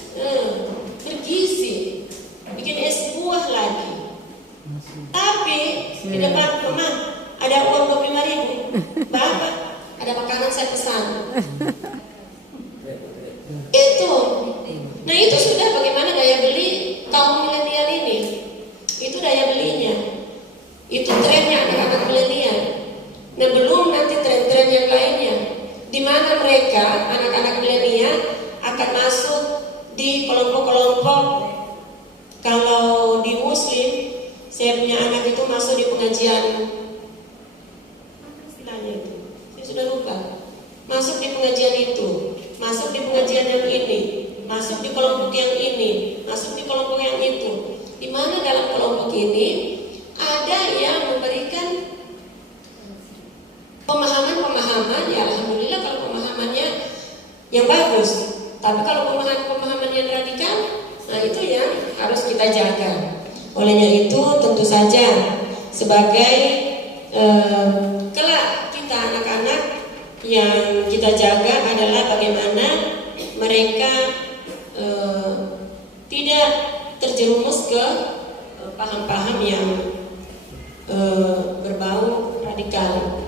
bergizi, bikin es buah lagi. Tapi di depan rumah ada uang 25.000. Bapak, ada makanan saya pesan. Nah itu sudah bagaimana daya beli kaum milenial ini. Itu daya belinya. Itu trennya anak-anak milenial. Nah belum nanti tren-tren yang lainnya, di mana mereka anak-anak milenial akan masuk di kelompok-kelompok. Kalau di Muslim, saya punya anak itu masuk di pengajian, istilahnya itu, saya sudah lupa. Masuk di pengajian itu, masuk di pengajian yang ini, masuk di kelompok yang ini, masuk di kelompok yang itu. Di mana dalam kelompok ini ada yang memberikan pemahaman-pemahaman, ya alhamdulillah kalau pemahamannya yang bagus. Tapi kalau pemahaman yang radikal, nah itu yang harus kita jaga. Olehnya itu tentu saja sebagai kelak kita anak-anak yang kita jaga adalah bagaimana mereka tidak terjerumus ke paham-paham yang berbau radikal.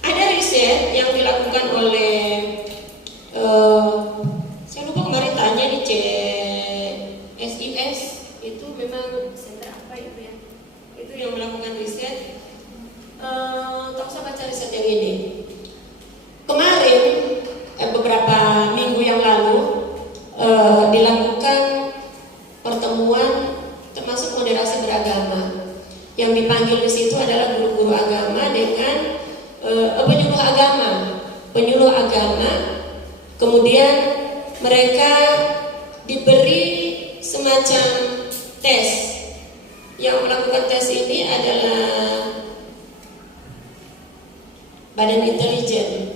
Ada riset yang dilakukan oleh saya lupa kemarin tanya di CSIS, itu memang center apa itu ya? Itu yang melakukan riset. Tak usah baca riset yang ini. Kemarin beberapa minggu yang lalu dilakukan pertemuan termasuk moderasi beragama. Yang dipanggil di situ adalah guru-guru agama dengan penyuluh agama. Kemudian mereka diberi semacam tes. Yang melakukan tes ini adalah Badan Intelijen.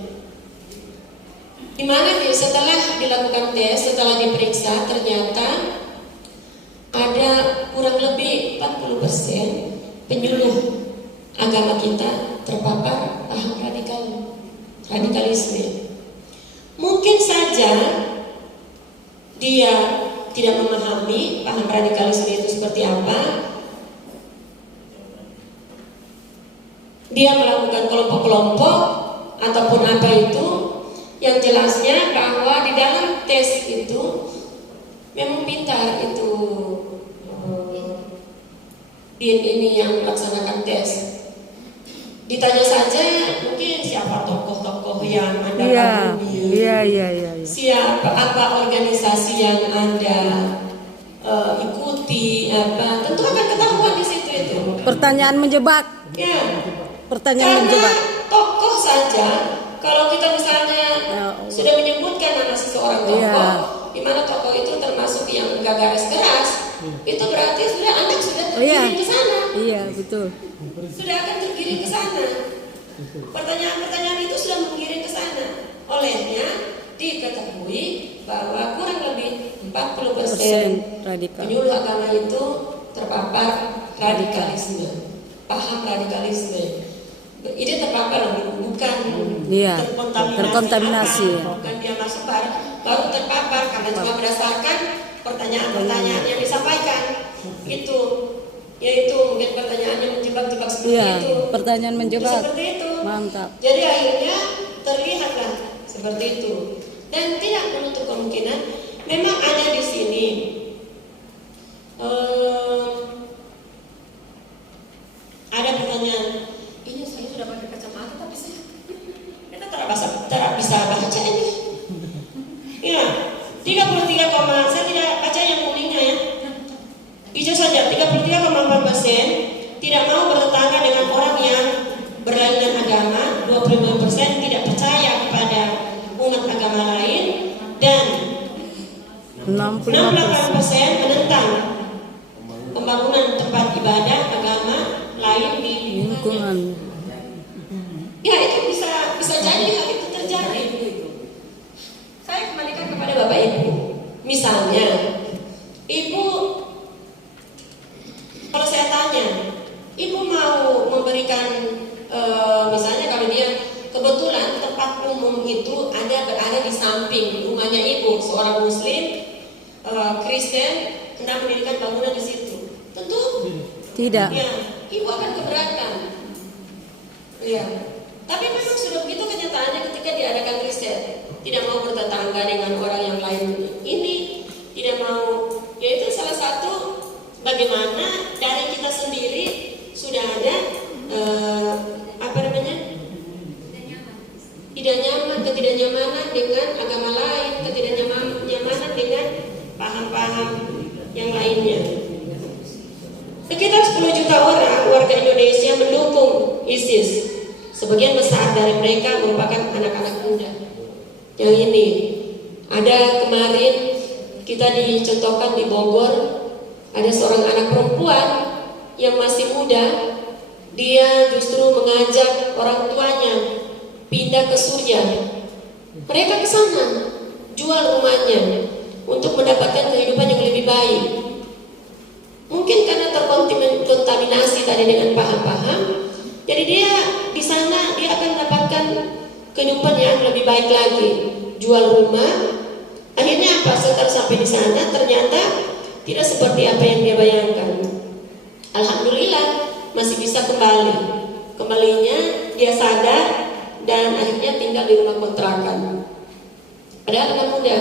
Di mana setelah dilakukan tes, setelah diperiksa, ternyata ada kurang lebih 40% penyuluh agama kita terpapar paham radikalisme. Mungkin saja dia tidak memahami paham radikalisme itu seperti apa. Dia melakukan kelompok-kelompok ataupun apa itu, yang jelasnya bahwa di dalam tes itu memang pintar itu din ini yang melaksanakan tes. Ditanya saja mungkin siapa tokoh-tokoh yang Anda kagumi, siapa apa organisasi yang Anda ikuti, apa tentu akan ketahuan di situ itu. Pertanyaan menjebak. Ya. Pertanyaan menjebak. Tokoh saja, kalau kita misalnya sudah menyebutkan nama seseorang tokoh, di mana tokoh itu termasuk yang garis keras, itu berarti sudah anak sudah tergiring ke sana. Iya, betul. Sudah akan tergiring ke sana. Pertanyaan-pertanyaan itu sudah menggiring ke sana. Olehnya diketahui bahwa kurang lebih 40% penyuluh agama itu terpapar radikalisme, paham radikalisme. Ini terpapar bukan terkontaminasi. Bukan dia masuk baru terpapar karena cuma berdasarkan pertanyaan-pertanyaan yang disampaikan. Itu yaitu mungkin pertanyaannya menjebak-jebak seperti itu. Pertanyaan menjebak. Seperti itu. Mantap. Jadi akhirnya terlihatlah seperti itu. Dan tidak menutup kemungkinan memang ada di sini ada pertanyaan. Ini saya sudah pakai kacamata tapi saya kita tidak bisa baca ini. Ya, 33, saya tidak baca yang kuningnya ya. Hijau saja 33,4%. 68% menentang pembangunan tempat ibadah agama lain di lingkungan. Ya, itu bisa jadi hal itu terjadi. Saya kembalikan kepada Bapak Ibu. Misalnya, Ibu, kalau saya tanya, Ibu mau memberikan, misalnya kalau dia kebetulan tempat umum itu berada di samping rumahnya Ibu, seorang Muslim, Kristen, hendak mendirikan bangunan di situ, tentu Tidak. ya, Ibu akan keberatan. Ya. Tapi memang sudah begitu kenyataannya ketika diadakan riset, tidak mau bertetangga dengan orang yang lain ini, tidak mau, yaitu salah satu bagaimana dari kita sendiri sudah ada ketidaknyamanan dengan agama lain, ketidaknyamanan dengan paham-paham yang lainnya. Sekitar 10 juta orang warga Indonesia mendukung ISIS. Sebagian besar dari mereka merupakan anak-anak muda. Yang ini ada kemarin kita dicontohkan di Bogor, ada seorang anak perempuan yang masih muda, dia justru mengajak orang tuanya pindah ke Suriah. Mereka ke sana, jual rumahnya untuk mendapatkan kehidupan yang lebih baik. Mungkin karena terkontaminasi tadi dengan paham-paham, jadi dia di sana dia akan mendapatkan kehidupan yang lebih baik lagi. Jual rumah, akhirnya apa? Setelah sampai di sana ternyata tidak seperti apa yang dia bayangkan. Alhamdulillah masih bisa kembali. Kembalinya dia sadar dan akhirnya tinggal di rumah kontrakan. Padahal anak muda.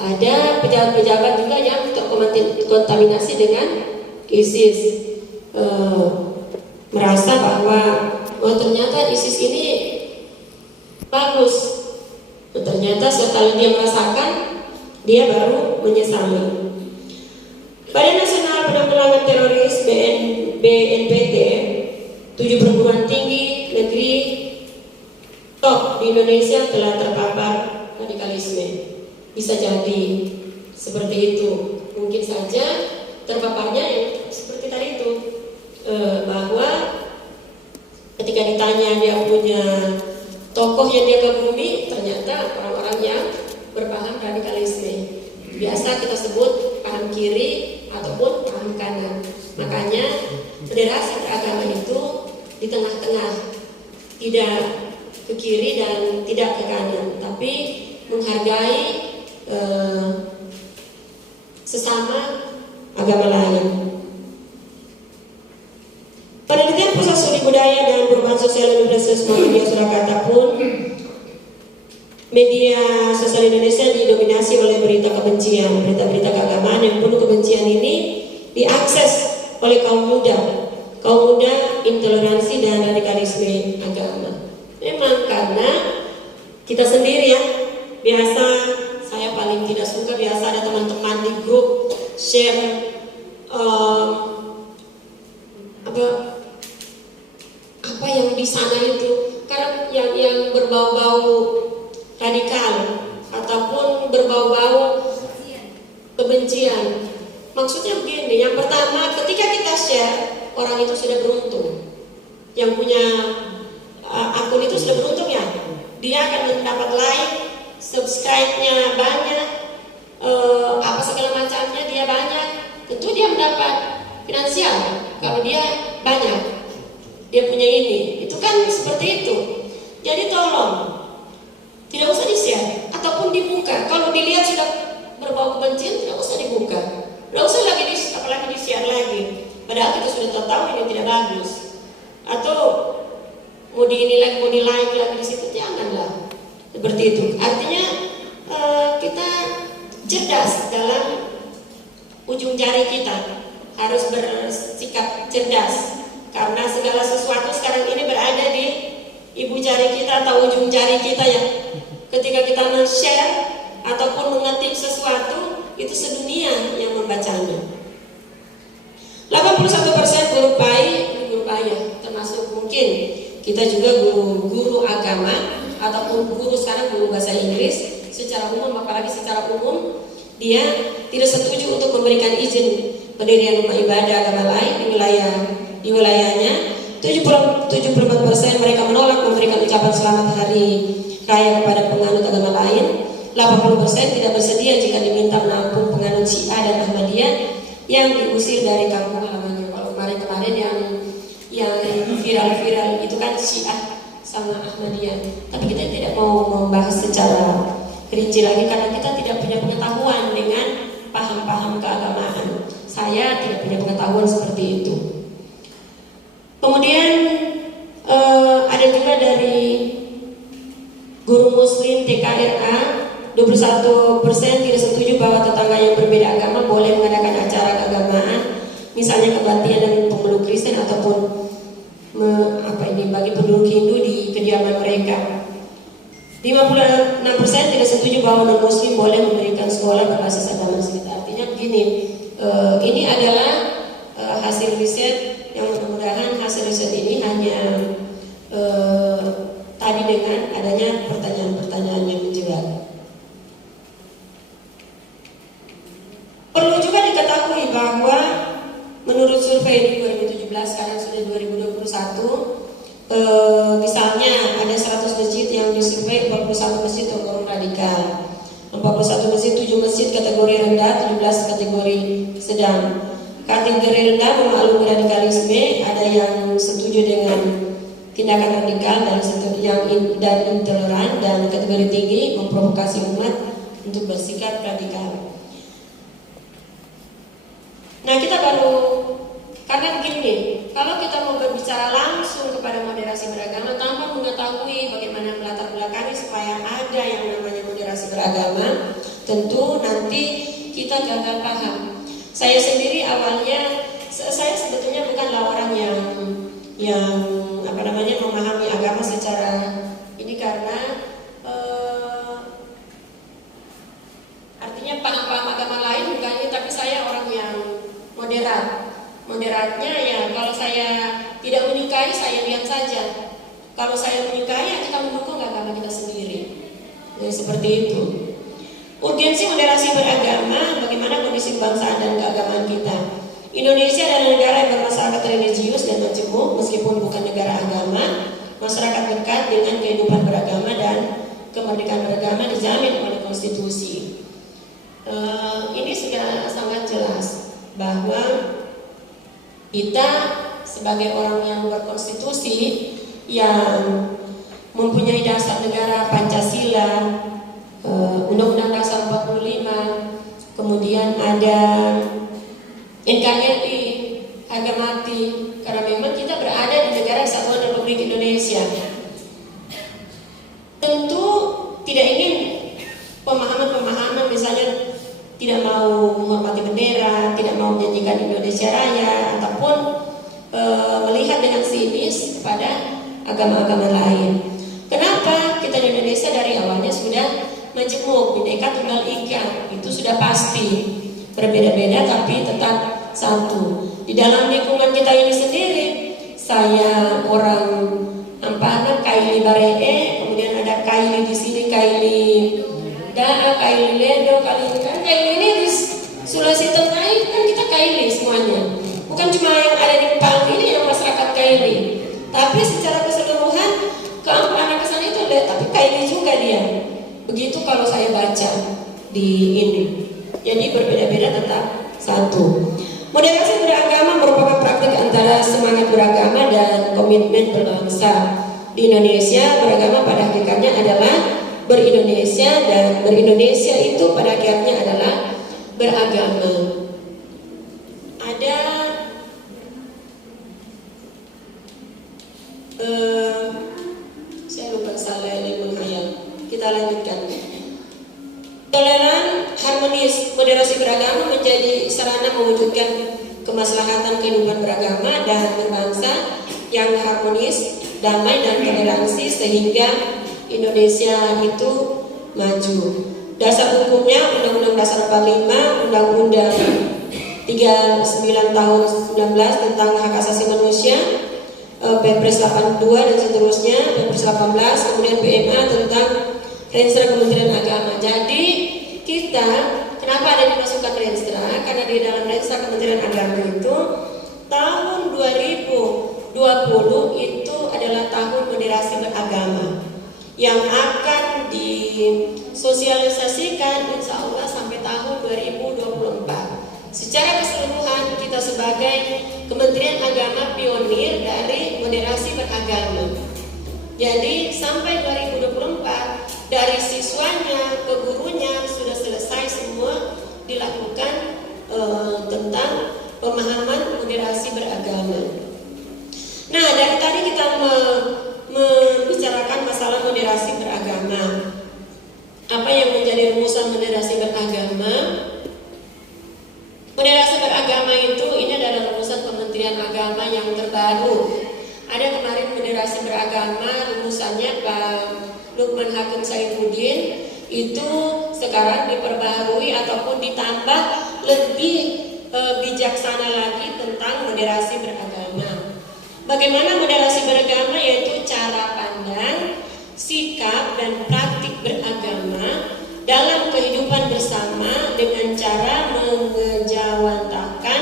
Ada pejabat-pejabat juga yang terkontaminasi dengan ISIS, merasa bahwa ternyata ISIS ini bagus. Ternyata setelah dia merasakan, dia baru menyesali. Badan Nasional Penanggulangan Teroris BNPT, 7 perguruan tinggi negeri top di Indonesia telah terpapar radikalisme. Bisa jadi seperti itu. Mungkin saja terpaparnya yang seperti tadi itu, bahwa ketika ditanya dia punya tokoh yang dia kagumi, ternyata orang-orang yang berpaham radikalisme. Biasa kita sebut paham kiri ataupun paham kanan. Makanya federasi beragama itu di tengah-tengah, tidak ke kiri dan tidak ke kanan, tapi menghargai sesama agama lain. Penelitian Pusat Studi Budaya dan Perubahan Sosial Universitas Muhammadiyah Surakarta pun, media sosial Indonesia didominasi oleh berita kebencian, berita-berita keagamaan yang penuh kebencian ini diakses oleh kaum muda, intoleransi dan radikalisme agama. Memang karena kita sendiri ya, biasa saya paling tidak suka biasa ada teman-teman di grup share apa yang di sana itu, karena yang berbau-bau radikal ataupun berbau-bau kebencian. Maksudnya begini, yang pertama ketika kita share, orang itu sudah beruntung. Yang punya akun itu sudah beruntung ya. Dia akan mendapat like, subscribe-nya banyak, apa segala macamnya dia banyak. Tentu dia mendapat finansial kalau dia banyak. Dia punya ini. Itu kan seperti itu. Jadi tolong tidak usah di-share ataupun dibuka. Kalau dilihat sudah berbau kebencian, tidak usah dibuka. Tidak usah lagi apalagi di-share lagi. Padahal kita sudah tahu ini tidak bagus. Atau mau di-like lagi di situ, janganlah. Seperti itu. Artinya kita cerdas dalam ujung jari kita. Harus bersikap cerdas. Karena segala sesuatu sekarang ini berada di ibu jari kita atau ujung jari kita ya. Ketika kita men-share ataupun mengetik sesuatu, itu sedunia yang membacanya. 81% guru payah, termasuk mungkin kita juga guru agama ataupun guru sekarang guru bahasa Inggris secara umum, apalagi secara umum dia tidak setuju untuk memberikan izin pendirian rumah ibadah agama lain di wilayahnya. 74% mereka menolak memberikan ucapan selamat hari raya kepada penganut agama lain. 80% tidak bersedia jika diminta menampung penganut Syiah dan Ahmadiyah yang diusir dari kampung halamannya. Kalau kemarin yang viral itu kan Syiah sama Ahmadiyah. Tapi kita tidak mau membahas secara rinci lagi karena kita tidak punya pengetahuan dengan paham-paham keagamaan. Saya tidak punya pengetahuan seperti itu. Kemudian ada juga dari guru muslim TKRA, 21% tidak setuju bahwa tetangga yang berbeda agama boleh mengadakan acara keagamaan, misalnya kebaktian dan pemeluk Kristen ataupun bagi penduduk Hindu di kediaman mereka. 56% tidak setuju bahwa non muslim boleh memberikan sekolah berbasis agama sekitar. Artinya begini, ini adalah hasil riset yang mudah-mudahan hasil riset ini hanya tadi dengan adanya pertanyaan-pertanyaan yang menjebak. Perlu juga diketahui bahwa menurut survei di 2017, sekarang sudah 2021, misalnya ada 100 masjid yang disurvei, 41 masjid tergolong radikal, 41 masjid, 7 masjid kategori rendah, 17 kategori sedang. Kategori rendah memaklumi radikalisme, ada yang setuju dengan tindakan radikal dan intoleran, dan kategori tinggi memprovokasi umat untuk bersikap radikal. Nah, kita karena begini, kalau kita mau berbicara langsung kepada moderasi beragama tanpa mengetahui bagaimana melatar belakangnya supaya ada yang namanya moderasi beragama, tentu nanti kita gagal paham. Saya sendiri awalnya, saya sebetulnya bukanlah orang yang memahami agama secara ini, karena artinya paham-paham agama lain bukan ini, tapi saya orang yang moderat. Moderatnya ya, kalau saya tidak menyukai, saya diam saja. Kalau saya menyukai, ya kita mendukung agama kita sendiri. Jadi seperti itu. Urgensi moderasi beragama, bagaimana kondisi kebangsaan dan keagamaan kita. Indonesia adalah negara yang bermasyarakat religius dan majemuk, meskipun bukan negara agama. Masyarakat dekat dengan kehidupan beragama dan kemerdekaan beragama dijamin oleh konstitusi. Ini sudah sangat jelas bahwa kita sebagai orang yang berkonstitusi, yang mempunyai dasar negara Pancasila, Undang-Undang Dasar 45, kemudian ada NKRI, harga mati, karena memang kita berada di negara Kesatuan Republik Indonesia. Tentu tidak ingin pemahaman-pemahaman misalnya tidak mau menghormati bendera, tidak mau menyanyikan Indonesia Raya, ataupun melihat dengan sinis kepada agama-agama lain. Kenapa kita di Indonesia dari awalnya sudah majemuk, Bhinneka Tunggal Ika, itu sudah pasti. Berbeda-beda tapi tetap satu. Di dalam lingkungan kita ini sendiri, saya orang Ampana, Kaili Baree, kemudian ada Kaili di sini, Kaili Daa, Kaili Ledo, Kaili ini di Sulawesi Tengah ini kan kita Kaili semuanya. Bukan cuma yang ada di Palu ini yang masyarakat Kaili, tapi secara keseluruhan ke Ampana ke sana itu tapi Kaili juga dia. Begitu kalau saya baca di ini. Jadi berbeda-beda tetap satu. Moderasi beragama merupakan praktik antara semangat beragama dan komitmen berbangsa. Di Indonesia, beragama pada hakikatnya adalah ber-Indonesia, dan ber-Indonesia itu pada hakikatnya adalah beragama. Ada saya lupa salah menghayal. Kita lanjutkan. Toleran, harmonis, moderasi beragama menjadi sarana mewujudkan kemaslahatan kehidupan beragama dan berbangsa yang harmonis, damai dan toleransi sehingga Indonesia itu maju. Dasar hukumnya Undang-Undang Dasar 45, Undang-Undang 39 tahun 19 tentang hak asasi manusia, Perpres 82 dan seterusnya, Perpres 18, kemudian PMA tentang Ranger Kementerian Agama. Jadi kita, Kenapa ada dimasukkan Renstra? Karena di dalam Renstra Kementerian Agama itu tahun 2020 itu adalah tahun moderasi beragama yang akan disosialisasikan insya Allah sampai tahun 2024. Secara keseluruhan kita sebagai Kementerian Agama pionir dari moderasi beragama. Jadi sampai 2024 dari siswanya ke gurunya sudah selesai semua dilakukan tentang pemahaman moderasi beragama. Nah, dari tadi kita membicarakan masalah moderasi beragama. Apa yang menjadi rumusan moderasi beragama? Moderasi beragama itu ini adalah rumusan Kementerian Agama yang terbaru. Ada kemarin moderasi beragama rumusannya Pak Lukman Hakim Saifuddin, itu sekarang diperbarui ataupun ditambah lebih bijaksana lagi tentang moderasi beragama. Bagaimana moderasi beragama? Yaitu cara pandang, sikap dan praktik beragama dalam kehidupan bersama dengan cara mengejawantahkan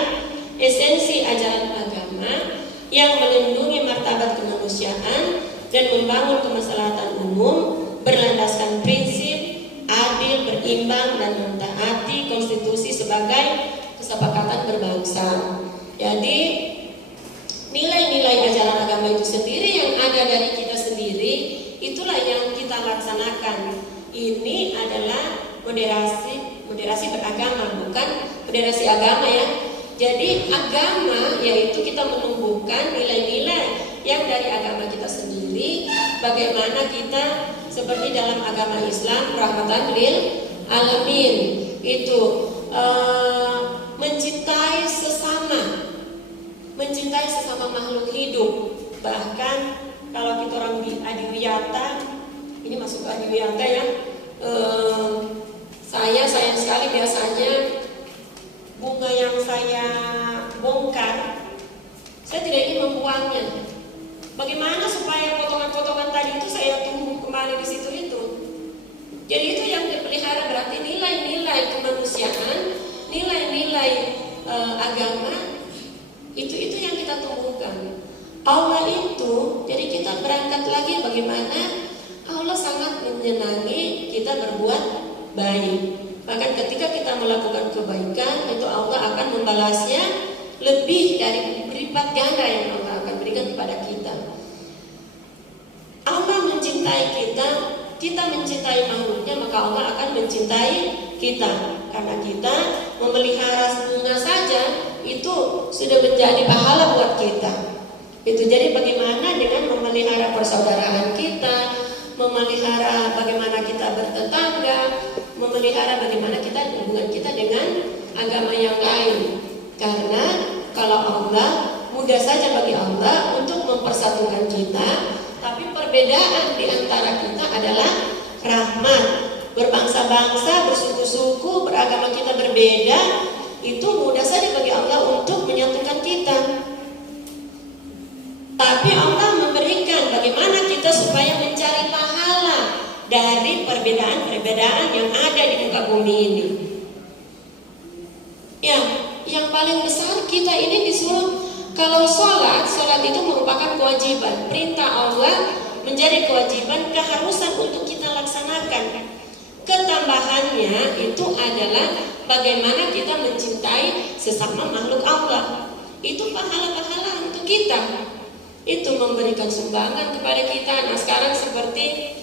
esensi ajaran agama yang melindungi martabat kemanusiaan dan membangun kemaslahatan umum berlandaskan prinsip adil, berimbang dan mentaati konstitusi sebagai kesepakatan berbangsa. Jadi nilai-nilai ajaran agama itu sendiri yang ada dari kita sendiri, itulah yang kita laksanakan. Ini adalah moderasi beragama, bukan moderasi agama ya. Jadi agama yaitu kita menumbuhkan nilai-nilai yang dari agama kita sendiri. Bagaimana kita seperti dalam agama Islam rahmatan lil alamin itu mencintai sesama makhluk hidup. Bahkan kalau kita orang di adiwiyata, ini masuk ke adiwiyata ya. Saya sayang sekali biasanya bunga yang saya bongkar, saya tidak ingin membuangnya. Bagaimana supaya potongan-potongan tadi itu saya tumbuh kembali di situ itu? Jadi itu yang dipelihara, berarti nilai-nilai kemanusiaan, nilai-nilai agama itu yang kita tumbuhkan. Allah itu, jadi kita berangkat lagi bagaimana Allah sangat menyenangi kita berbuat baik. Bahkan ketika kita melakukan kebaikan, itu Allah akan membalasnya lebih dari berlipat ganda yang Allah akan berikan kepada kita. Allah mencintai kita, kita mencintai makhluknya, maka Allah akan mencintai kita. Karena kita memelihara bunga saja, itu sudah menjadi pahala buat kita. Itu jadi bagaimana dengan memelihara persaudaraan kita, memelihara bagaimana kita bertetangga, memelihara bagaimana kita hubungan kita dengan agama yang lain. Karena kalau Allah, mudah saja bagi Allah untuk mempersatukan kita, tapi perbedaan di antara kita adalah rahmat. Berbangsa-bangsa, bersuku-suku, beragama kita berbeda, itu mudah saja bagi Allah untuk menyatukan kita. Tapi Allah memberikan bagaimana kita supaya mencari pahala dari perbedaan-perbedaan yang ada di muka bumi ini. Ya, yang paling besar kita ini disuruh, kalau sholat itu merupakan kewajiban. Perintah Allah menjadi kewajiban, keharusan untuk kita laksanakan. Ketambahannya itu adalah bagaimana kita mencintai sesama makhluk Allah. Itu pahala-pahala untuk kita. Itu memberikan sumbangan kepada kita. Nah sekarang seperti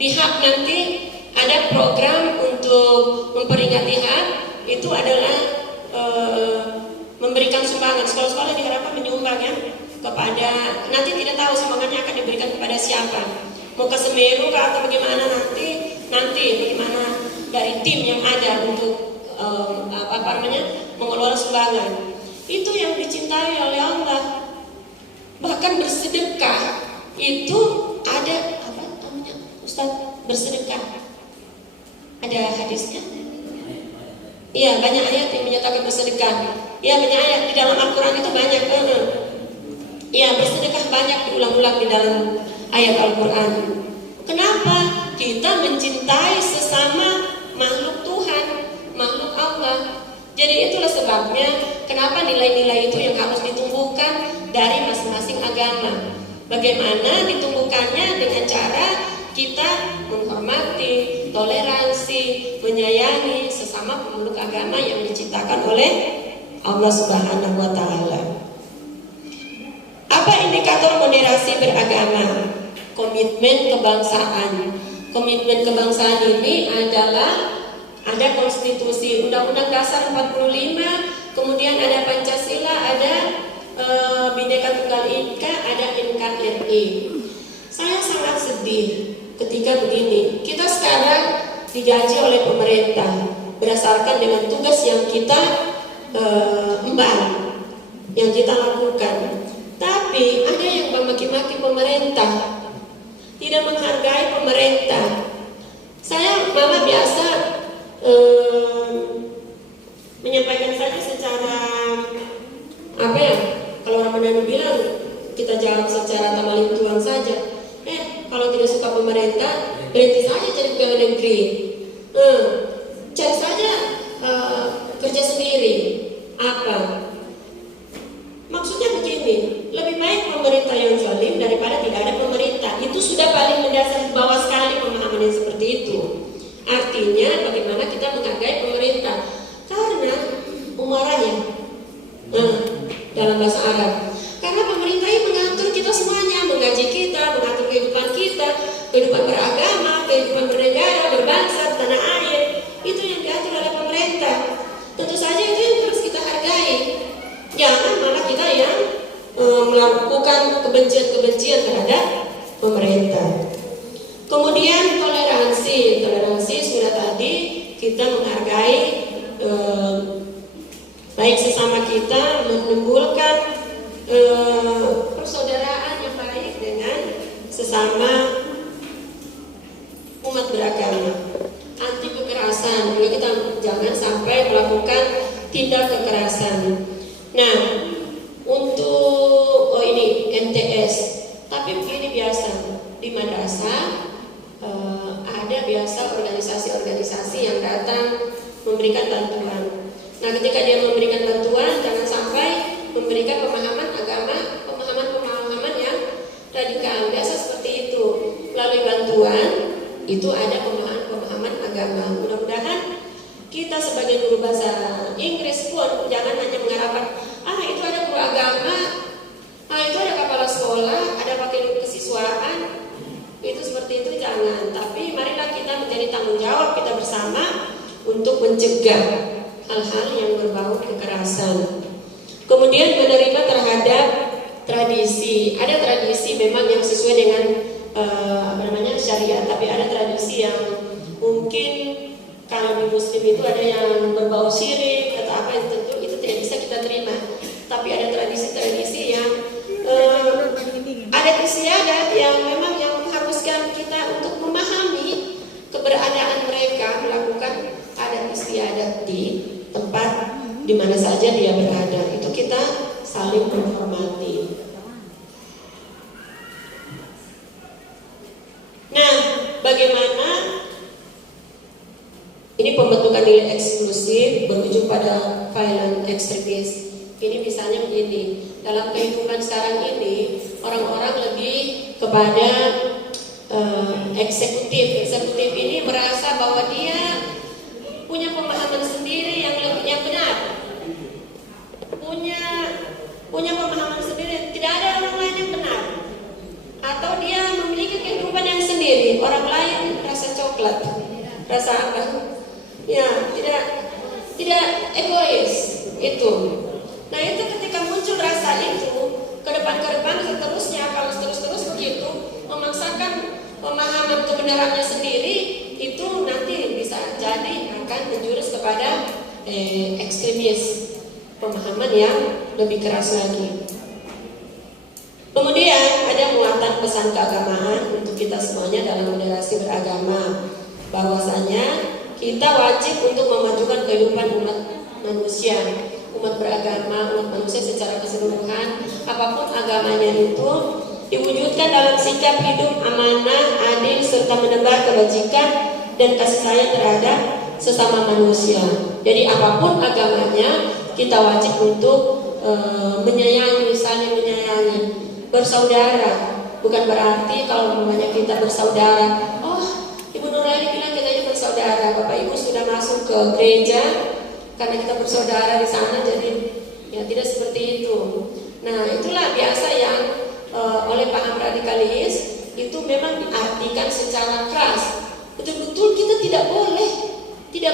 di HAP nanti ada program untuk memperingati HAP, itu adalah memberikan sumbangan. Sekolah-sekolah diharapkan menyumbang ya kepada, nanti tidak tahu sumbangannya akan diberikan kepada siapa, mau ke Semeru atau bagaimana nanti bagaimana dari tim yang ada untuk mengelola sumbangan. Itu yang dicintai oleh Allah. Bahkan bersedekah itu ada Ustaz, bersedekah ada hadisnya. Iya, banyak ayat yang menyatakan bersedekah. Iya, banyak ayat di dalam Al-Quran itu banyak. Iya, bersedekah banyak diulang-ulang di dalam ayat Al-Quran. Kenapa? Kita mencintai sesama makhluk Tuhan. makhluk Allah. Jadi itulah sebabnya kenapa nilai-nilai itu yang harus ditumbuhkan dari masing-masing agama. Bagaimana ditumbuhkannya dengan cara kita menghormati, toleransi, menyayangi sesama pemeluk agama yang diciptakan oleh Allah Subhanahu wa Ta'ala. Apa indikator moderasi beragama? Komitmen kebangsaan. Komitmen kebangsaan ini adalah ada konstitusi, Undang-Undang Dasar 45, kemudian ada Pancasila, ada Bhinneka Tunggal Ika, ada NKRI. Saya sangat sedih ketika begini. Kita sekarang digaji oleh pemerintah berdasarkan dengan tugas yang kita emban, yang kita lakukan. Tapi ada yang memaki-maki pemerintah, tidak menghargai pemerintah. Saya malah biasa menyampaikan saja secara apa ya? Kalau Ramadhan bilang kita jawab secara tamalin tuang saja. Kalau tidak suka pemerintah, berhenti saja cari pegawai negeri. Cari saja kerja sendiri. Apa? Maksudnya begini, lebih baik pemerintah yang zalim daripada tidak ada pemerintah. Itu sudah paling mendasar bawah sekali pemahaman yang seperti itu. Artinya bagaimana kita menghargai pemerintah? Karena umaranya dalam bahasa Arab. Karena pemerintah ini mengatur kita semuanya, menggaji kita, mengatur kehidupan kita, kehidupan beragama, kehidupan bernegara, berbangsa, tanah air. Itu yang diatur oleh pemerintah. Tentu saja itu yang harus kita hargai. Jangan malah kita yang melakukan kebencian-kebencian terhadap pemerintah. Kemudian toleransi. Toleransi sudah tadi kita menghargai baik sesama kita, menimbulkan persaudaraan yang baik dengan sesama umat beragama. Anti kekerasan, juga kita jangan sampai melakukan tindak kekerasan. Nah, untuk ini MTS, tapi begini biasa di madrasah ada biasa organisasi-organisasi yang datang memberikan bantuan. Nah, ketika dia memberikan bantuan, jangan sampai memberikan pemahaman agama, pemahaman yang radikal. Biasa seperti itu. Melalui bantuan itu ada pemahaman agama. Mudah-mudahan kita sebagai guru bahasa Inggris pun jangan hanya mengharapkan itu ada guru agama, itu ada kepala sekolah, ada wakil kesiswaan. Itu seperti itu jangan. Tapi marilah kita menjadi tanggung jawab kita bersama untuk mencegah hal-hal yang berbau kekerasan. Kemudian menerima terhadap tradisi. Ada tradisi memang yang sesuai dengan syariat, tapi ada tradisi yang mungkin kalau di Muslim itu ada yang berbau syirik atau apa, tentu itu tidak bisa kita terima. Tapi ada tradisi-tradisi yang adat istiadat yang memang yang mengharuskan kita untuk memahami keberadaan mereka, melakukan adat istiadat di tempat di mana saja dia berada. Itu kita saling menghormati. Nah, bagaimana ini pembentukan nilai eksklusif berujung pada violent extremis. Ini misalnya begini, dalam kehidupan sekarang ini orang-orang lebih kepada eksekutif. Eksekutif ini merasa bahwa dia punya pemahaman sendiri yang benar, punya pemahaman sendiri, tidak ada orang lain yang benar, atau dia memiliki kehidupan yang sendiri. Orang lain rasa coklat, rasa apa? Ya, tidak egois itu. Nah, itu ketika muncul rasa itu ke depan seterusnya, kalau terus begitu memaksakan pemahaman kebenarannya sendiri, itu nanti bisa jadi akan menjurus kepada ekstremis, pemahaman yang lebih keras lagi. Kemudian ada muatan pesan keagamaan untuk kita semuanya dalam moderasi beragama, bahwasanya kita wajib untuk memajukan kehidupan umat manusia, umat beragama, umat manusia secara keseluruhan, apapun agamanya itu, diwujudkan dalam sikap hidup amanah, adil, serta menebar kebajikan dan kasih sayang terhadap sesama manusia. Jadi apapun agamanya, kita wajib untuk menyayangi, saling menyayangi, bersaudara. Bukan berarti kalau namanya kita bersaudara, oh Ibu Nuraini bilang kita ini bersaudara, Bapak Ibu sudah masuk ke gereja karena kita bersaudara di sana, jadi ya tidak seperti itu. Nah itulah biasa yang oleh paham radikalis itu memang diartikan secara keras. Betul-betul kita tidak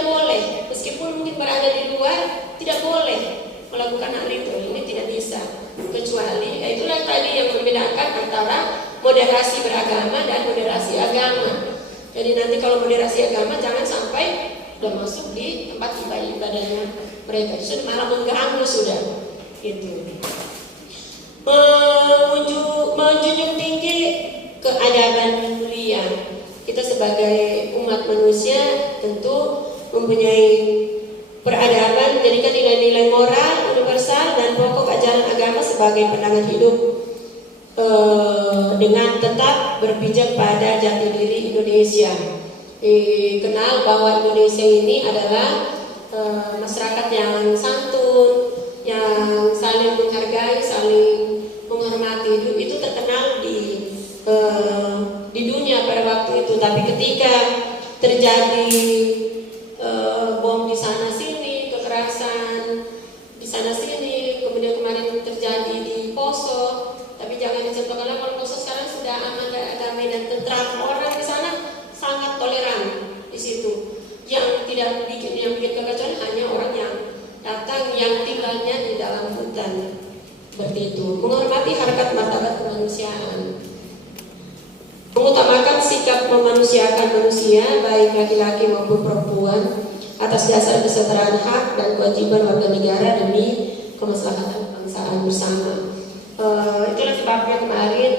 boleh, meskipun mungkin berada di luar, tidak boleh melakukan hal itu. Ini tidak bisa, kecuali itulah tadi yang membedakan antara moderasi beragama dan moderasi agama. Jadi nanti kalau moderasi agama jangan sampai udah masuk di tempat ibadahnya mereka, sudah malah mengganggu sudah itu. Menjunjung tinggi keadaban mulia. Kita sebagai umat manusia tentu mempunyai peradaban, jadikan nilai-nilai moral universal dan pokok ajaran agama sebagai pandangan hidup, dengan tetap berpijak pada jati diri Indonesia. Kenal bahwa Indonesia ini adalah masyarakat yang santun, yang saling menghargai, saling menghormati. Itu terkenal di dunia pada waktu itu. Tapi ketika terjadi bom di sana sini, kekerasan di sana sini, kemudian kemarin terjadi di Poso, tapi jangan dicontohkan kalau Poso sekarang sudah aman, damai dan tentram. Orang di sana sangat toleran di situ. Yang bikin kekacauan hanya orang yang datang yang tinggalnya di dalam hutan. Seperti itu. Menghormati harkat martabat kemanusiaan. Mengutamakan sikap memanusiakan manusia, baik laki-laki maupun perempuan, atas dasar kesetaraan hak dan kewajiban warga negara demi kemaslahatan kebangsaan bersama. Itulah sebabnya kemarin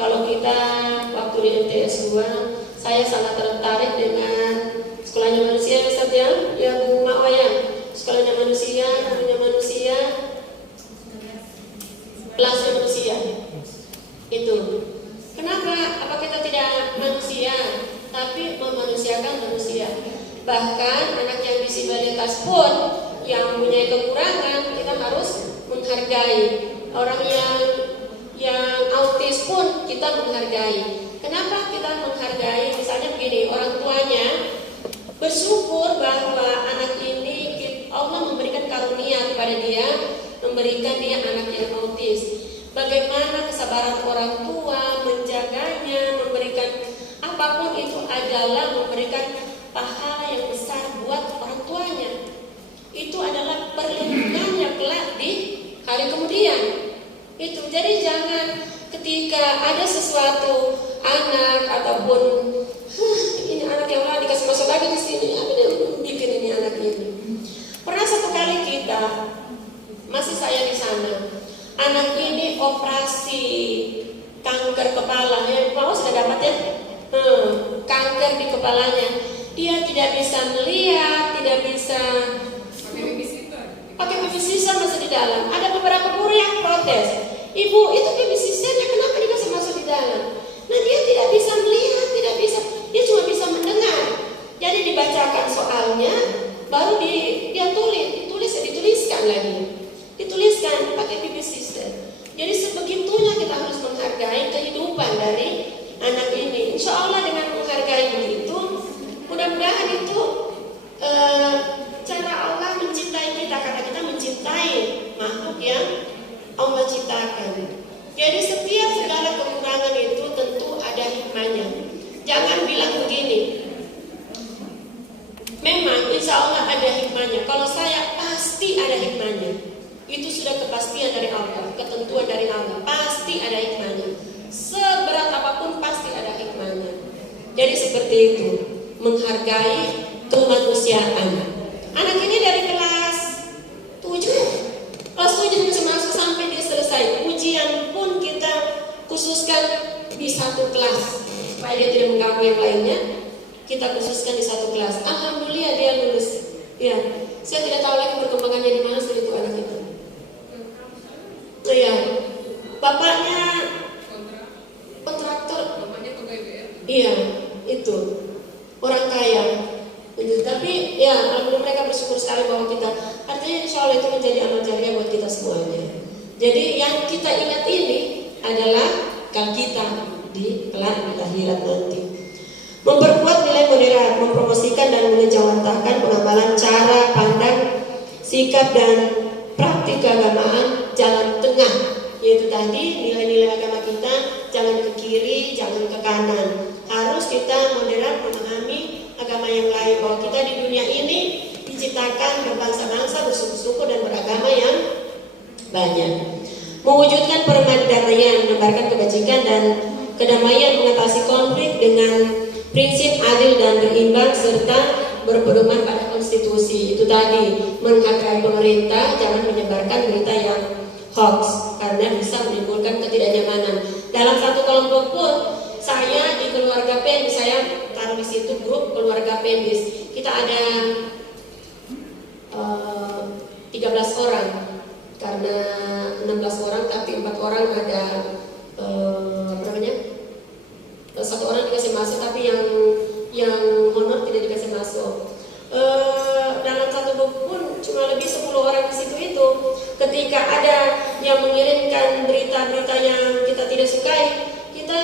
kalau kita waktu di MTS 2, saya sangat tertarik dengan sekolahnya manusia, misalnya ya Bu Mawaya, sekolahnya manusia, namanya manusia, kelasnya manusia. Itu. Kenapa? Apa kita tidak manusia, tapi memanusiakan manusia? Bahkan anak yang disabilitas pun yang punya kekurangan kita harus menghargai. Orang yang autis pun kita menghargai. Kenapa kita menghargai? Misalnya begini, orang tuanya bersyukur bahwa anak ini Allah memberikan karunia kepada dia, memberikan dia anak yang autis. Bagaimana kesabaran orang tua menjaganya, memberikan apapun itu adalah memberikan pahala yang besar buat orang tuanya. Itu adalah perlindungannya kelak di hari kemudian. Itu jadi jangan ketika ada sesuatu anak ataupun ini anak yang lain dikasih masuk lagi di sini, apa dia bikin ini anak ini. Pernah satu kali kita masih saya di sana. Anak ini operasi kanker kepala, ya, mau sudah dapat ya, kanker di kepalanya. Dia tidak bisa melihat, tidak bisa pakai babysitter masuk di dalam. Ada beberapa guru yang protes, ibu itu babysitternya kenapa dikasih masuk di dalam? Nah dia tidak bisa melihat, tidak bisa, dia cuma bisa mendengar. Jadi dibacakan soalnya, baru dituliskan lagi. Dituliskan pakai babysitter. Jadi sebegitunya kita harus menghargai kehidupan dari anak ini. Insya Allah dengan menghargai begitu, mudah-mudahan itu cara Allah mencintai kita, karena kita mencintai makhluk yang Allah ciptakan. Jadi setiap segala kekurangan itu tentu ada hikmahnya. Jangan bilang begini, memang insya Allah ada hikmahnya. Kalau saya pasti ada hikmahnya. Itu sudah kepastian dari Allah, ketentuan dari Allah, pasti ada hikmahnya. Seberat apapun pasti ada hikmahnya. Jadi seperti itu, menghargai kemanusiaan. Anak ini dari kelas 7 bisa masuk sampai dia selesai. Ujian pun kita khususkan di satu kelas supaya dia tidak mengganggu yang lainnya. Kita khususkan di satu kelas. Alhamdulillah dia lulus. Ya, saya tidak tahu lagi perkembangannya di mana setelah itu anak itu. Iya, bapaknya kontraktor, namanya pegawai. Iya, itu orang kaya. Tapi ya, alhamdulillah mereka bersyukur bersyukur sekali bahwa kita, artinya insya Allah itu menjadi amal jariah buat kita semuanya. Jadi yang kita ingat ini adalah bekal kita di kelak di akhirat nanti. Memperkuat nilai moderat, mempromosikan dan mengejawantahkan pengamalan cara pandang, sikap dan praktik keagamaan jalan tengah, yaitu tadi nilai-nilai agama kita jangan ke kiri, jangan ke kanan. Harus kita moderat memahami agama yang lain, bahwa kita di dunia ini diciptakan berbangsa-bangsa, bersuku-suku dan beragama yang banyak. Mewujudkan perdamaian, menebarkan kebajikan dan kedamaian, mengatasi konflik dengan prinsip adil dan berimbang serta berpedoman pada konstitusi. Itu tadi, menghargai pemerintah, jangan menyebarkan berita yang hoax karena bisa menimbulkan ketidaknyamanan. Dalam satu kelompok pun, saya di keluarga Pendis, saya taruh di situ grup keluarga Pendis. Kita ada 13 orang, karena 16 orang tapi 4 orang ada satu orang dikasih masuk tapi yang honor tidak dikasih masuk. Dalam satu buku pun cuma lebih 10 orang di situ itu. Ketika ada yang mengirimkan berita-berita yang kita tidak sukai, kita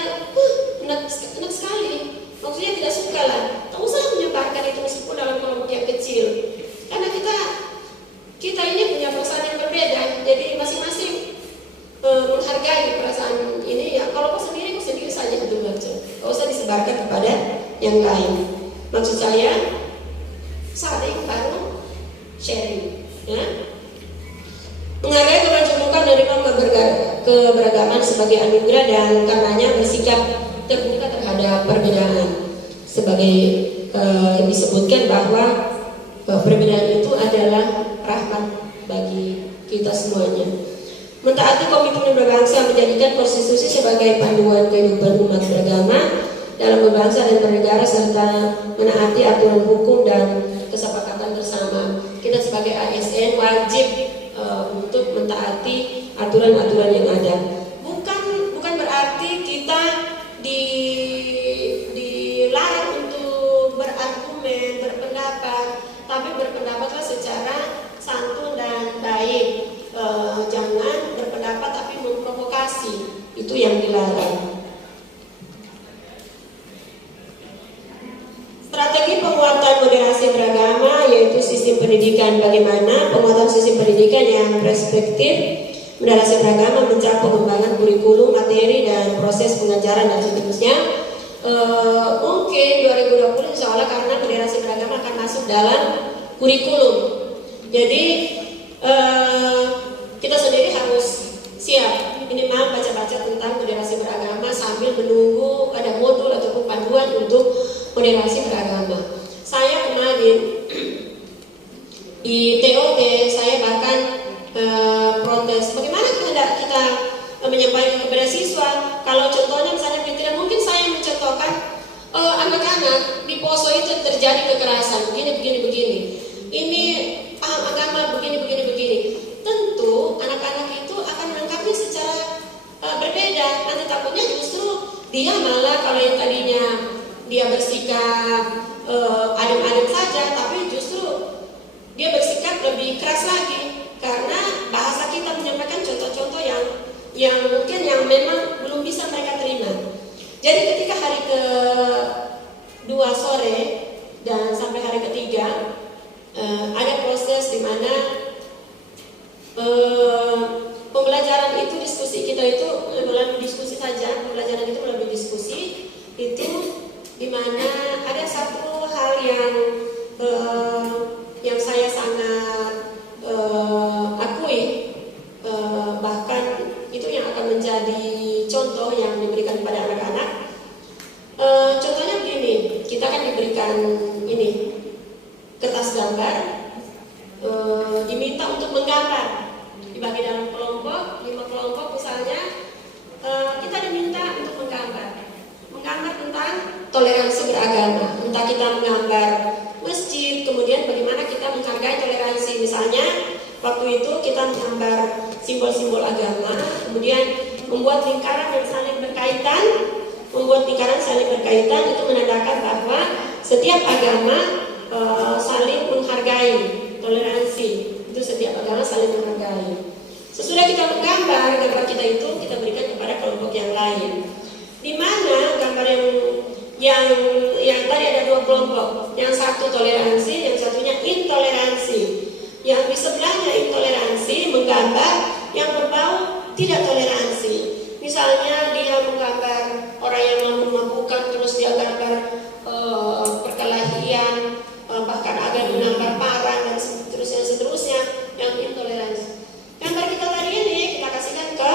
enak sekali. Maksudnya tidak suka lah. Tak usah menyebarkan itu meskipun dalam kelompok yang kecil. Karena kita ini punya perasaan yang berbeda. Jadi masing-masing menghargai perasaan ini ya. Kalau kau sendiri saja betul baca. Kau usah disebarkan kepada yang lain. Maksud saya saling baru sharing, ya. Menghargai keberagaman menerima keberagaman sebagai anugerah dan karenanya bersikap terbuka terhadap perbedaan. Sebagai disebutkan bahwa perbedaan itu adalah rahmat bagi kita semuanya. Mentaati komitmen berbangsa, menjadikan konstitusi sebagai panduan kehidupan umat beragama dalam berbangsa dan bernegara serta menaati aturan hukum dan kesepakatan bersama. Kita sebagai ASN wajib untuk mentaati aturan-aturan yang ada. Bukan berarti kita dilarang untuk berargumen, berpendapat, tapi berpendapatlah secara santun dan baik. Jangan berpendapat tapi memprovokasi, itu yang dilarang. Strategi penguatan moderasi beragama yaitu sistem pendidikan. Bagaimana penguatan sistem pendidikan yang perspektif moderasi beragama mencakup pengembangan kurikulum, materi dan proses pengajaran dan seterusnya. Mungkin 2020 insya Allah karena moderasi beragama akan masuk dalam kurikulum. Jadi kita sendiri harus siap minimal baca-baca tentang moderasi beragama sambil menunggu ada modul ataupun panduan untuk moderasi beragama. Saya kemarin di TOT saya bahkan protes bagaimana kita menyampaikan kepada siswa kalau contohnya misalnya tidak mungkin saya mencontohkan anak-anak di poso itu terjadi kekerasan begini ini paham agama begini. Tentu anak-anak itu akan menangkapnya secara berbeda. Nanti takutnya justru dia malah kalau yang tadinya dia bersikap adem-adem saja, tapi justru dia bersikap lebih keras lagi karena bahasa kita menyampaikan contoh-contoh yang mungkin yang memang belum bisa mereka terima. Jadi ketika hari ke-2 sore dan sampai hari ke-3 ada proses di mana pembelajaran itu diskusi kita itu melalui diskusi saja, pembelajaran itu melalui diskusi itu di mana ada satu hal yang saya sangat akui, bahkan itu yang akan menjadi contoh yang diberikan kepada anak-anak. Contohnya begini, kita kan diberikan ini kertas gambar, diminta untuk menggambar. Dibagi dalam kelompok, 5 kelompok misalnya, kita diminta untuk menggambar tentang toleransi beragama. Entah kita menggambar masjid, kemudian bagaimana kita menghargai toleransi. Misalnya, waktu itu kita menggambar simbol-simbol agama, kemudian membuat lingkaran yang saling berkaitan. Membuat lingkaran saling berkaitan itu menandakan bahwa setiap agama saling menghargai toleransi. Itu setiap agama saling menghargai. Sesudah kita menggambar, gambar kita itu kita berikan kepada kelompok yang lain. Di mana gambar yang tadi ada dua kelompok, yang satu toleransi, yang satunya intoleransi. Yang di sebelahnya intoleransi menggambar yang berbau tidak toleransi. Misalnya dia menggambar orang yang mabuk-mabukan, terus dia gambar perkelahian, bahkan ada menggambar parang dan seterusnya yang intoleransi. Gambar kita tadi ini kita kasihkan ke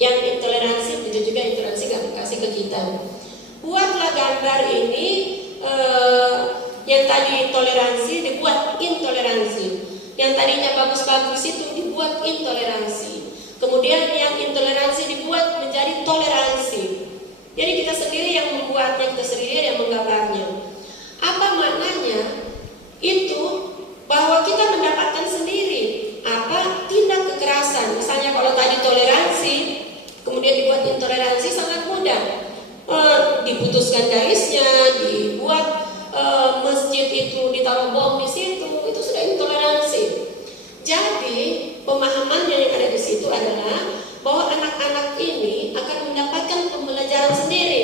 yang intoleransi, itu juga intoleransi kami kasih ke kita. Buatlah gambar ini yang tadi toleransi dibuat intoleransi, yang tadinya bagus-bagus itu dibuat intoleransi, kemudian yang intoleransi dibuat menjadi toleransi. Jadi kita sendiri yang membuatnya, kita sendiri yang menggambarnya. Apa maknanya? Itu bahwa kita mendapatkan sendiri apa tindak kekerasan. Misalnya kalau tadi toleransi kemudian dibuat intoleransi, sangat mudah. Diputuskan garisnya, dibuat masjid itu ditaruh bom di situ, itu sudah intoleransi. Jadi pemahamannya yang ada di situ adalah bahwa anak-anak ini akan mendapatkan pembelajaran sendiri.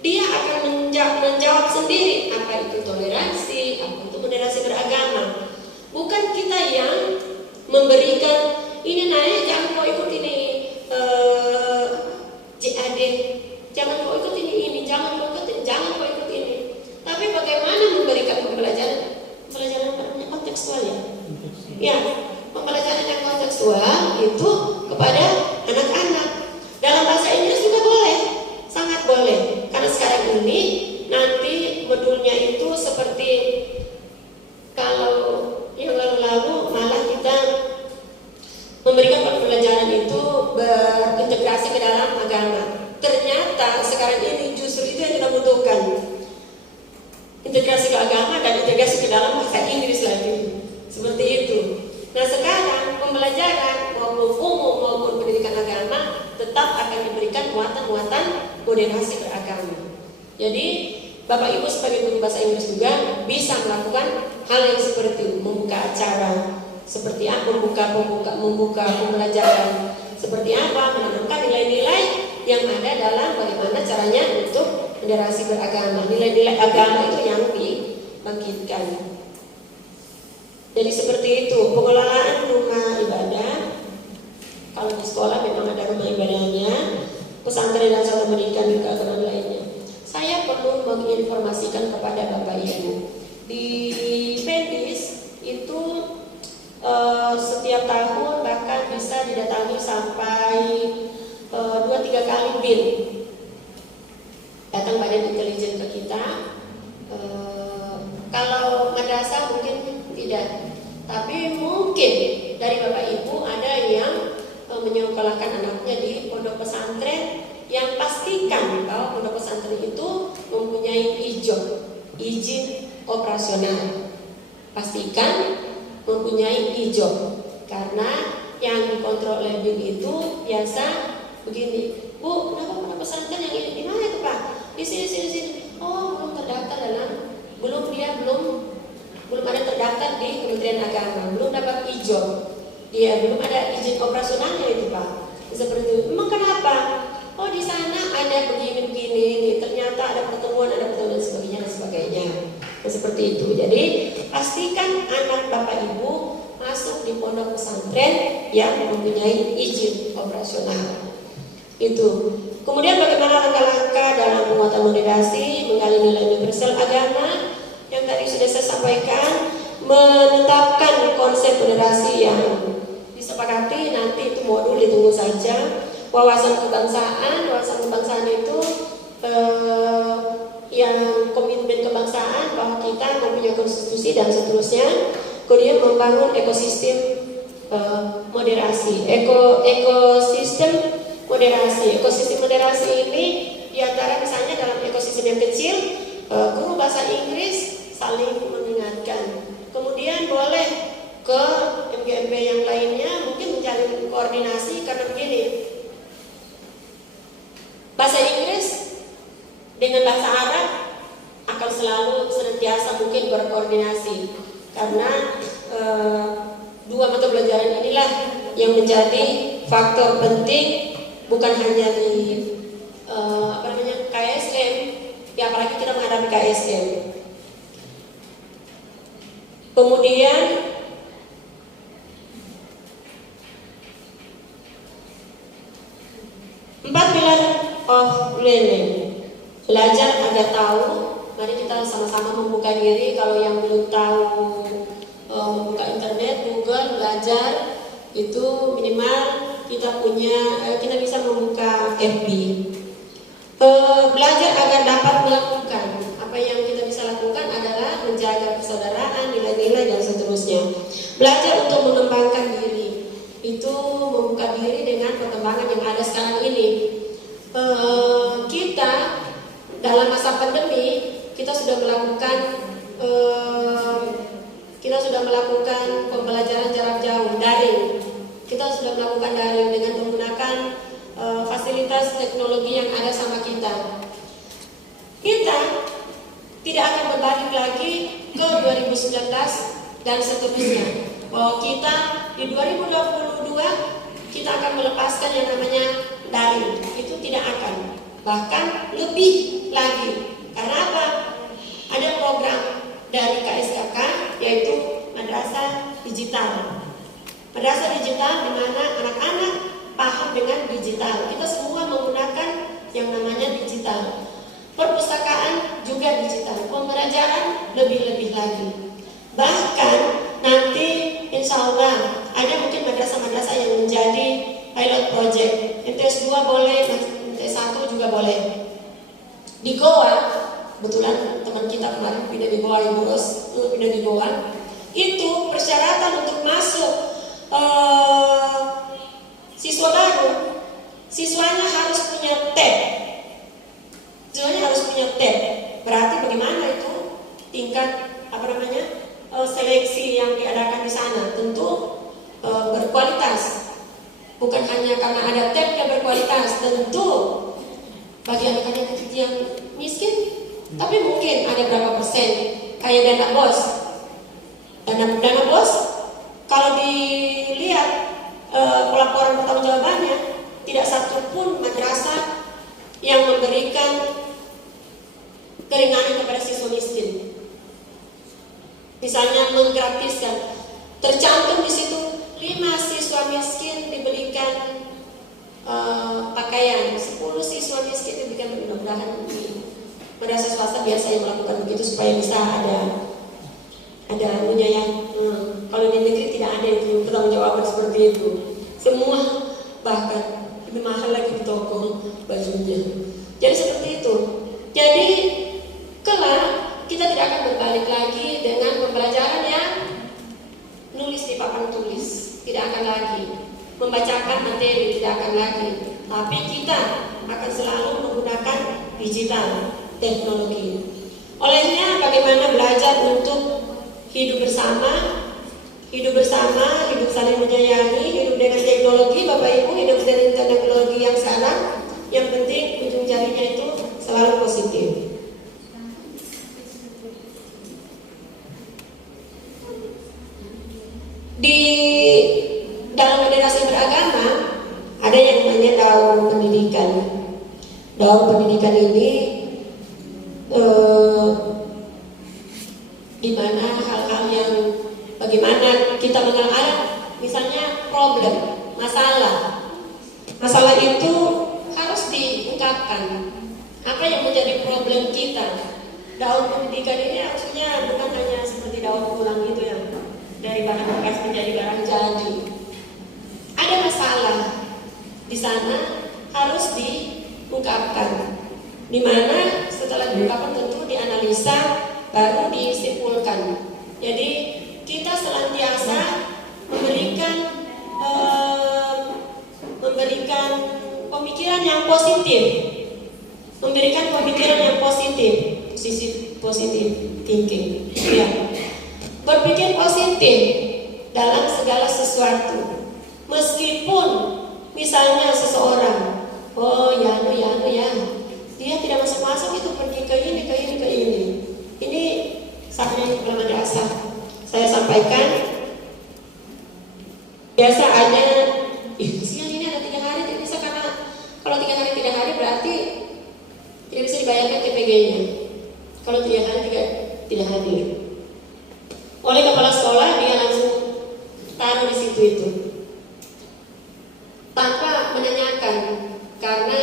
Dia akan menjawab sendiri apa itu toleransi, apa itu moderasi beragama. Bukan kita yang memberikan ini naik, jangan kau ikut ini JAD, jangan kau ikut ini, jangan kau ikut ini, jangan kau ikut ini. Tapi bagaimana memberikan pembelajaran kontekstual ya? Ya, pembelajaran yang kontekstual itu kepada anak-anak. Dalam bahasa Inggris juga boleh, sangat boleh. Karena sekarang ini nanti modulnya itu seperti kalau yang lalu-lalu malah kita memberikan pembelajaran itu berintegrasi ke dalam agama. Ternyata sekarang ini justru itu yang kita butuhkan, integrasi ke agama dan integrasi ke dalam bahasa Inggris lagi, seperti itu. Nah sekarang pembelajaran maupun umum maupun pendidikan agama tetap akan diberikan muatan-muatan moderasi beragama. Jadi Bapak Ibu sebagai guru bahasa Inggris juga bisa melakukan hal yang seperti itu, membuka acara seperti apa, membuka pembelajaran seperti apa, menanamkan nilai-nilai yang ada dalam bagaimana caranya untuk moderasi beragama. Nilai-nilai agama itu yang dibangkitkan. Jadi seperti itu pengelolaan rumah ibadah. Kalau di sekolah memang ada rumah ibadahnya, pesantren dan satu pendidikan juga agama lainnya. Saya perlu menginformasikan kepada Bapak Ibu, di Pendis itu setiap tahun bahkan bisa didatangi sampai 2-3 kali bin. Datang badan intelijen ke kita. Kalau madrasah mungkin tidak, tapi mungkin dari Bapak Ibu ada yang menyekolahkan anaknya di pondok pesantren, yang pastikan bahwa pondok pesantren itu mempunyai izin operasional. Pastikan mempunyai izin, karena yang dikontrol oleh BIN itu biasa begini, Bu, kenapa pondok pesantren yang ini di mana itu Pak? Di sini. Oh, belum terdaftar belum ada terdaftar di Kementerian Agama, belum dapat izin. Dia belum ada izin operasionalnya itu Pak. Seperti itu. Memang kenapa? Oh di sana ada begini, ternyata ada pertemuan dan sebagainya. Nah, seperti itu. Jadi pastikan anak Bapak Ibu masuk di pondok pesantren yang mempunyai izin operasional. Itu. Kemudian bagaimana langkah-langkah dalam penguatan moderasi, menggali nilai universal agama yang tadi sudah saya sampaikan, menetapkan konsep moderasi yang disepakati, nanti itu modul ditunggu saja. Wawasan kebangsaan itu yang komitmen kebangsaan bahwa kita mempunyai konstitusi dan seterusnya. Kemudian membangun ekosistem moderasi, ekosistem moderasi ini diantara misalnya dalam ekosistem yang kecil, guru bahasa Inggris saling mengingatkan. Kemudian boleh ke MGMP yang lainnya mungkin menjalin koordinasi, karena begini, bahasa Inggris dengan bahasa Arab akan selalu senantiasa mungkin berkoordinasi, karena faktor penting bukan hanya di KSM, ya apalagi kita menghadapi KSM. Kemudian empat pilar of learning, belajar agar tahu. Mari kita sama-sama membuka diri. Kalau yang belum tahu membuka internet, Google, belajar itu minimal kita bisa membuka FB. Belajar agar dapat melakukan apa yang kita bisa lakukan adalah menjaga persaudaraan, nilai-nilai dan seterusnya. Belajar untuk mengembangkan diri itu membuka diri dengan perkembangan yang ada sekarang ini. Kita dalam masa pandemi kita sudah melakukan pembelajaran jarak jauh, daring. Kita sudah melakukan daring dengan menggunakan fasilitas teknologi yang ada sama kita. Kita tidak akan berbalik lagi ke 2019 dan seterusnya. Bahwa kita di 2022 kita akan melepaskan yang namanya daring. Itu tidak akan. Bahkan lebih lagi. Karena apa? Ada program dari KSKK yaitu Madrasah Digital. Madrasah Digital di mana anak-anak paham dengan digital. Kita semua menggunakan yang namanya digital. Perpustakaan juga digital. Pembelajaran lebih-lebih lagi. Bahkan nanti insya Allah ada mungkin madrasah-madrasah yang menjadi pilot project. MTS 2 boleh, MTS 1 juga boleh. Di Goa, kebetulan teman kita kemarin pindah di Goa, Ibu Ros pindah di Goa. Itu persyaratan untuk masuk siswa baru, siswanya harus punya tab. Siswanya harus punya tab. Berarti bagaimana itu tingkat seleksi yang diadakan di sana? Tentu berkualitas. Bukan hanya karena ada tab yang berkualitas. Tentu bagi anak-anak yang miskin, tapi mungkin ada berapa persen kayak dana bos. Dana bos kalau dilihat pelaporan pertanggungjawabannya, tidak satu pun madrasah yang memberikan keringanan kepada siswa miskin. Misalnya menggratiskan, tercantum di situ 5 siswa miskin diberikan pakaian, 10 siswa miskin diberikan. Mudah-mudahan madrasah swasta biasa yang melakukan begitu supaya bisa ada anunya ya. Kalau di negeri tidak ada itu pertanggungjawaban seperti itu. Semua bahkan lebih mahal lagi di toko bajunya. Jadi seperti itu. Jadi kelak kita tidak akan berbalik lagi dengan pembelajaran yang nulis di papan tulis. Tidak akan lagi membacakan materi, tidak akan lagi. Tapi kita akan selalu menggunakan digital teknologi. Olehnya bagaimana belajar untuk hidup bersama, hidup saling menyayangi, hidup dengan teknologi, Bapak Ibu, hidup dengan teknologi yang sekarang. Yang penting ujung jarinya itu selalu positif. Di dalam moderasi beragama ada yang namanya daur pendidikan. Daur pendidikan ini di mana hal-hal yang bagaimana kita mengenal anak, misalnya problem, masalah itu harus diungkapkan. Apa yang menjadi problem kita? Daur pendidikan ini harusnya bukan hanya seperti daur ulang gitu ya, dari bahan bekas menjadi barang jadi. Ada masalah di sana harus diungkapkan. Di mana setelah diungkapkan tentu dianalisa baru disimpulkan. Jadi kita senantiasa memberikan pemikiran yang positif, sisi positif thinking. Ya. Berpikir positif dalam segala sesuatu. Meskipun misalnya seseorang, dia tidak masuk itu pergi ke ini. Ini saatnya kepala madrasah. Saya sampaikan biasa ada, siang ini bayarkan TPG-nya. Kalau 3 hari tidak hadir. Oleh kepala sekolah dia langsung taruh di situ itu tanpa menanyakan, karena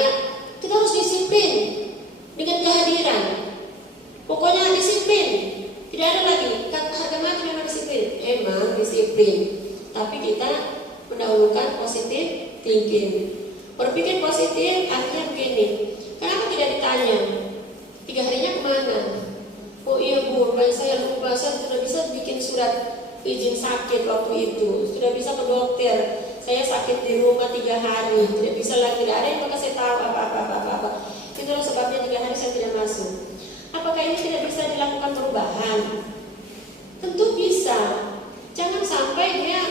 kita harus disiplin dengan kehadiran. Pokoknya disiplin, tidak ada lagi harga mati memang disiplin. Emang disiplin, tapi kita mendahulukan positif thinking. Berpikir positif artinya begini, kenapa tidak ditanya 3 harinya kemana? Oh iya Bu, saya lupa, saya sudah bisa bikin surat izin sakit waktu itu, sudah bisa ke dokter, saya sakit di rumah 3 hari, tidak bisa lagi, tidak ada yang bakal saya tahu apa. Itulah sebabnya 3 hari saya tidak masuk. Apakah ini tidak bisa dilakukan perubahan? Tentu bisa. Jangan sampai dia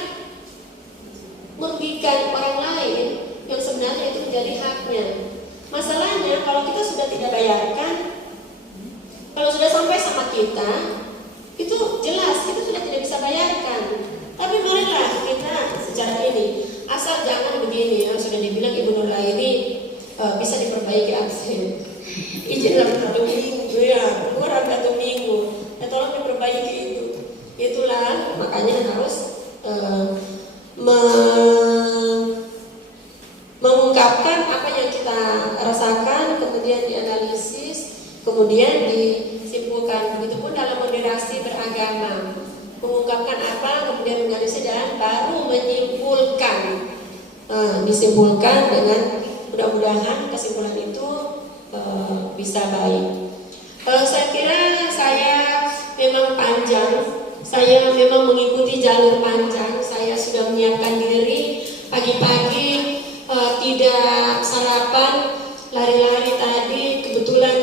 merugikan orang lain yang sebenarnya itu menjadi haknya. Masalahnya kalau kita sudah tidak bayarkan, kalau sudah sampai sama kita, itu jelas kita sudah tidak bisa bayarkan. Tapi marilah kita secara ini, asal jangan begini yang sudah dibilang Ibu Nurla ini bisa diperbaiki absen. Izin dalam 1 minggu ya, kurang 1 minggu. Ya tolong diperbaiki itu. Itulah makanya harus mengungkapkan apa yang kita rasakan, kemudian dianalisis, kemudian disimpulkan. Begitupun dalam moderasi beragama, mengungkapkan apa, kemudian menganalisis dan baru menyimpulkan. Disimpulkan dengan mudah-mudahan kesimpulan itu bisa baik. Saya kira saya memang panjang, saya memang mengikuti jalur panjang. Saya sudah menyiapkan diri pagi-pagi, tidak sarapan, lari-lari tadi. Kebetulan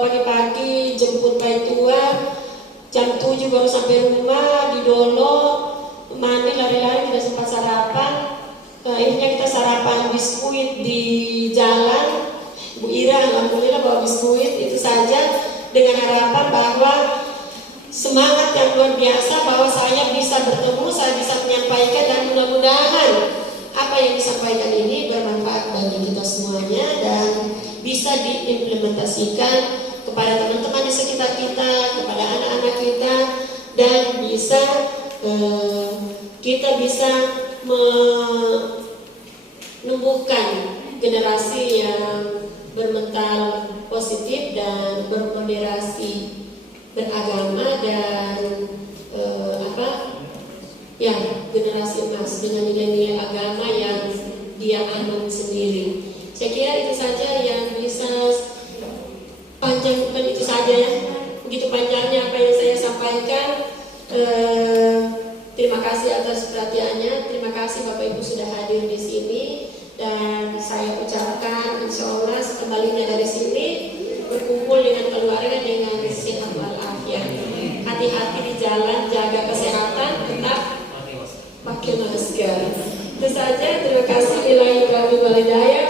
pagi-pagi jemput bayi tua, jam 7 baru sampai rumah di Dolo, mandi lari-lari tidak sempat sarapan. Akhirnya kita sarapan biskuit di jalan. Bu Ira alhamdulillah bawa biskuit, itu saja dengan harapan bahwa semangat yang luar biasa bahwa saya bisa bertemu, saya bisa menyampaikan, dan mudah-mudahan apa yang disampaikan ini bermanfaat bagi kita semuanya dan bisa diimplementasikan kepada teman-teman di sekitar kita, kepada anak-anak kita, dan bisa kita bisa menumbuhkan generasi yang bermental positif dan bermoderasi beragama dan generasi emas dengan nilai-nilai agama yang dia anut sendiri. Saya kira itu saja yang bisa panjang, bukan itu saja ya, begitu panjangnya apa yang saya sampaikan. Terima kasih atas perhatiannya. Terima kasih Bapak Ibu sudah hadir di sini, dan saya ucapkan insya Allah sekembalinya dari sini berkumpul dengan keluarga dengan sehat walafiat. Hati-hati di jalan, jaga kesehatan, tetap pakai masker. Itu saja. Terima kasih. Billahi taufiq wal hidayah.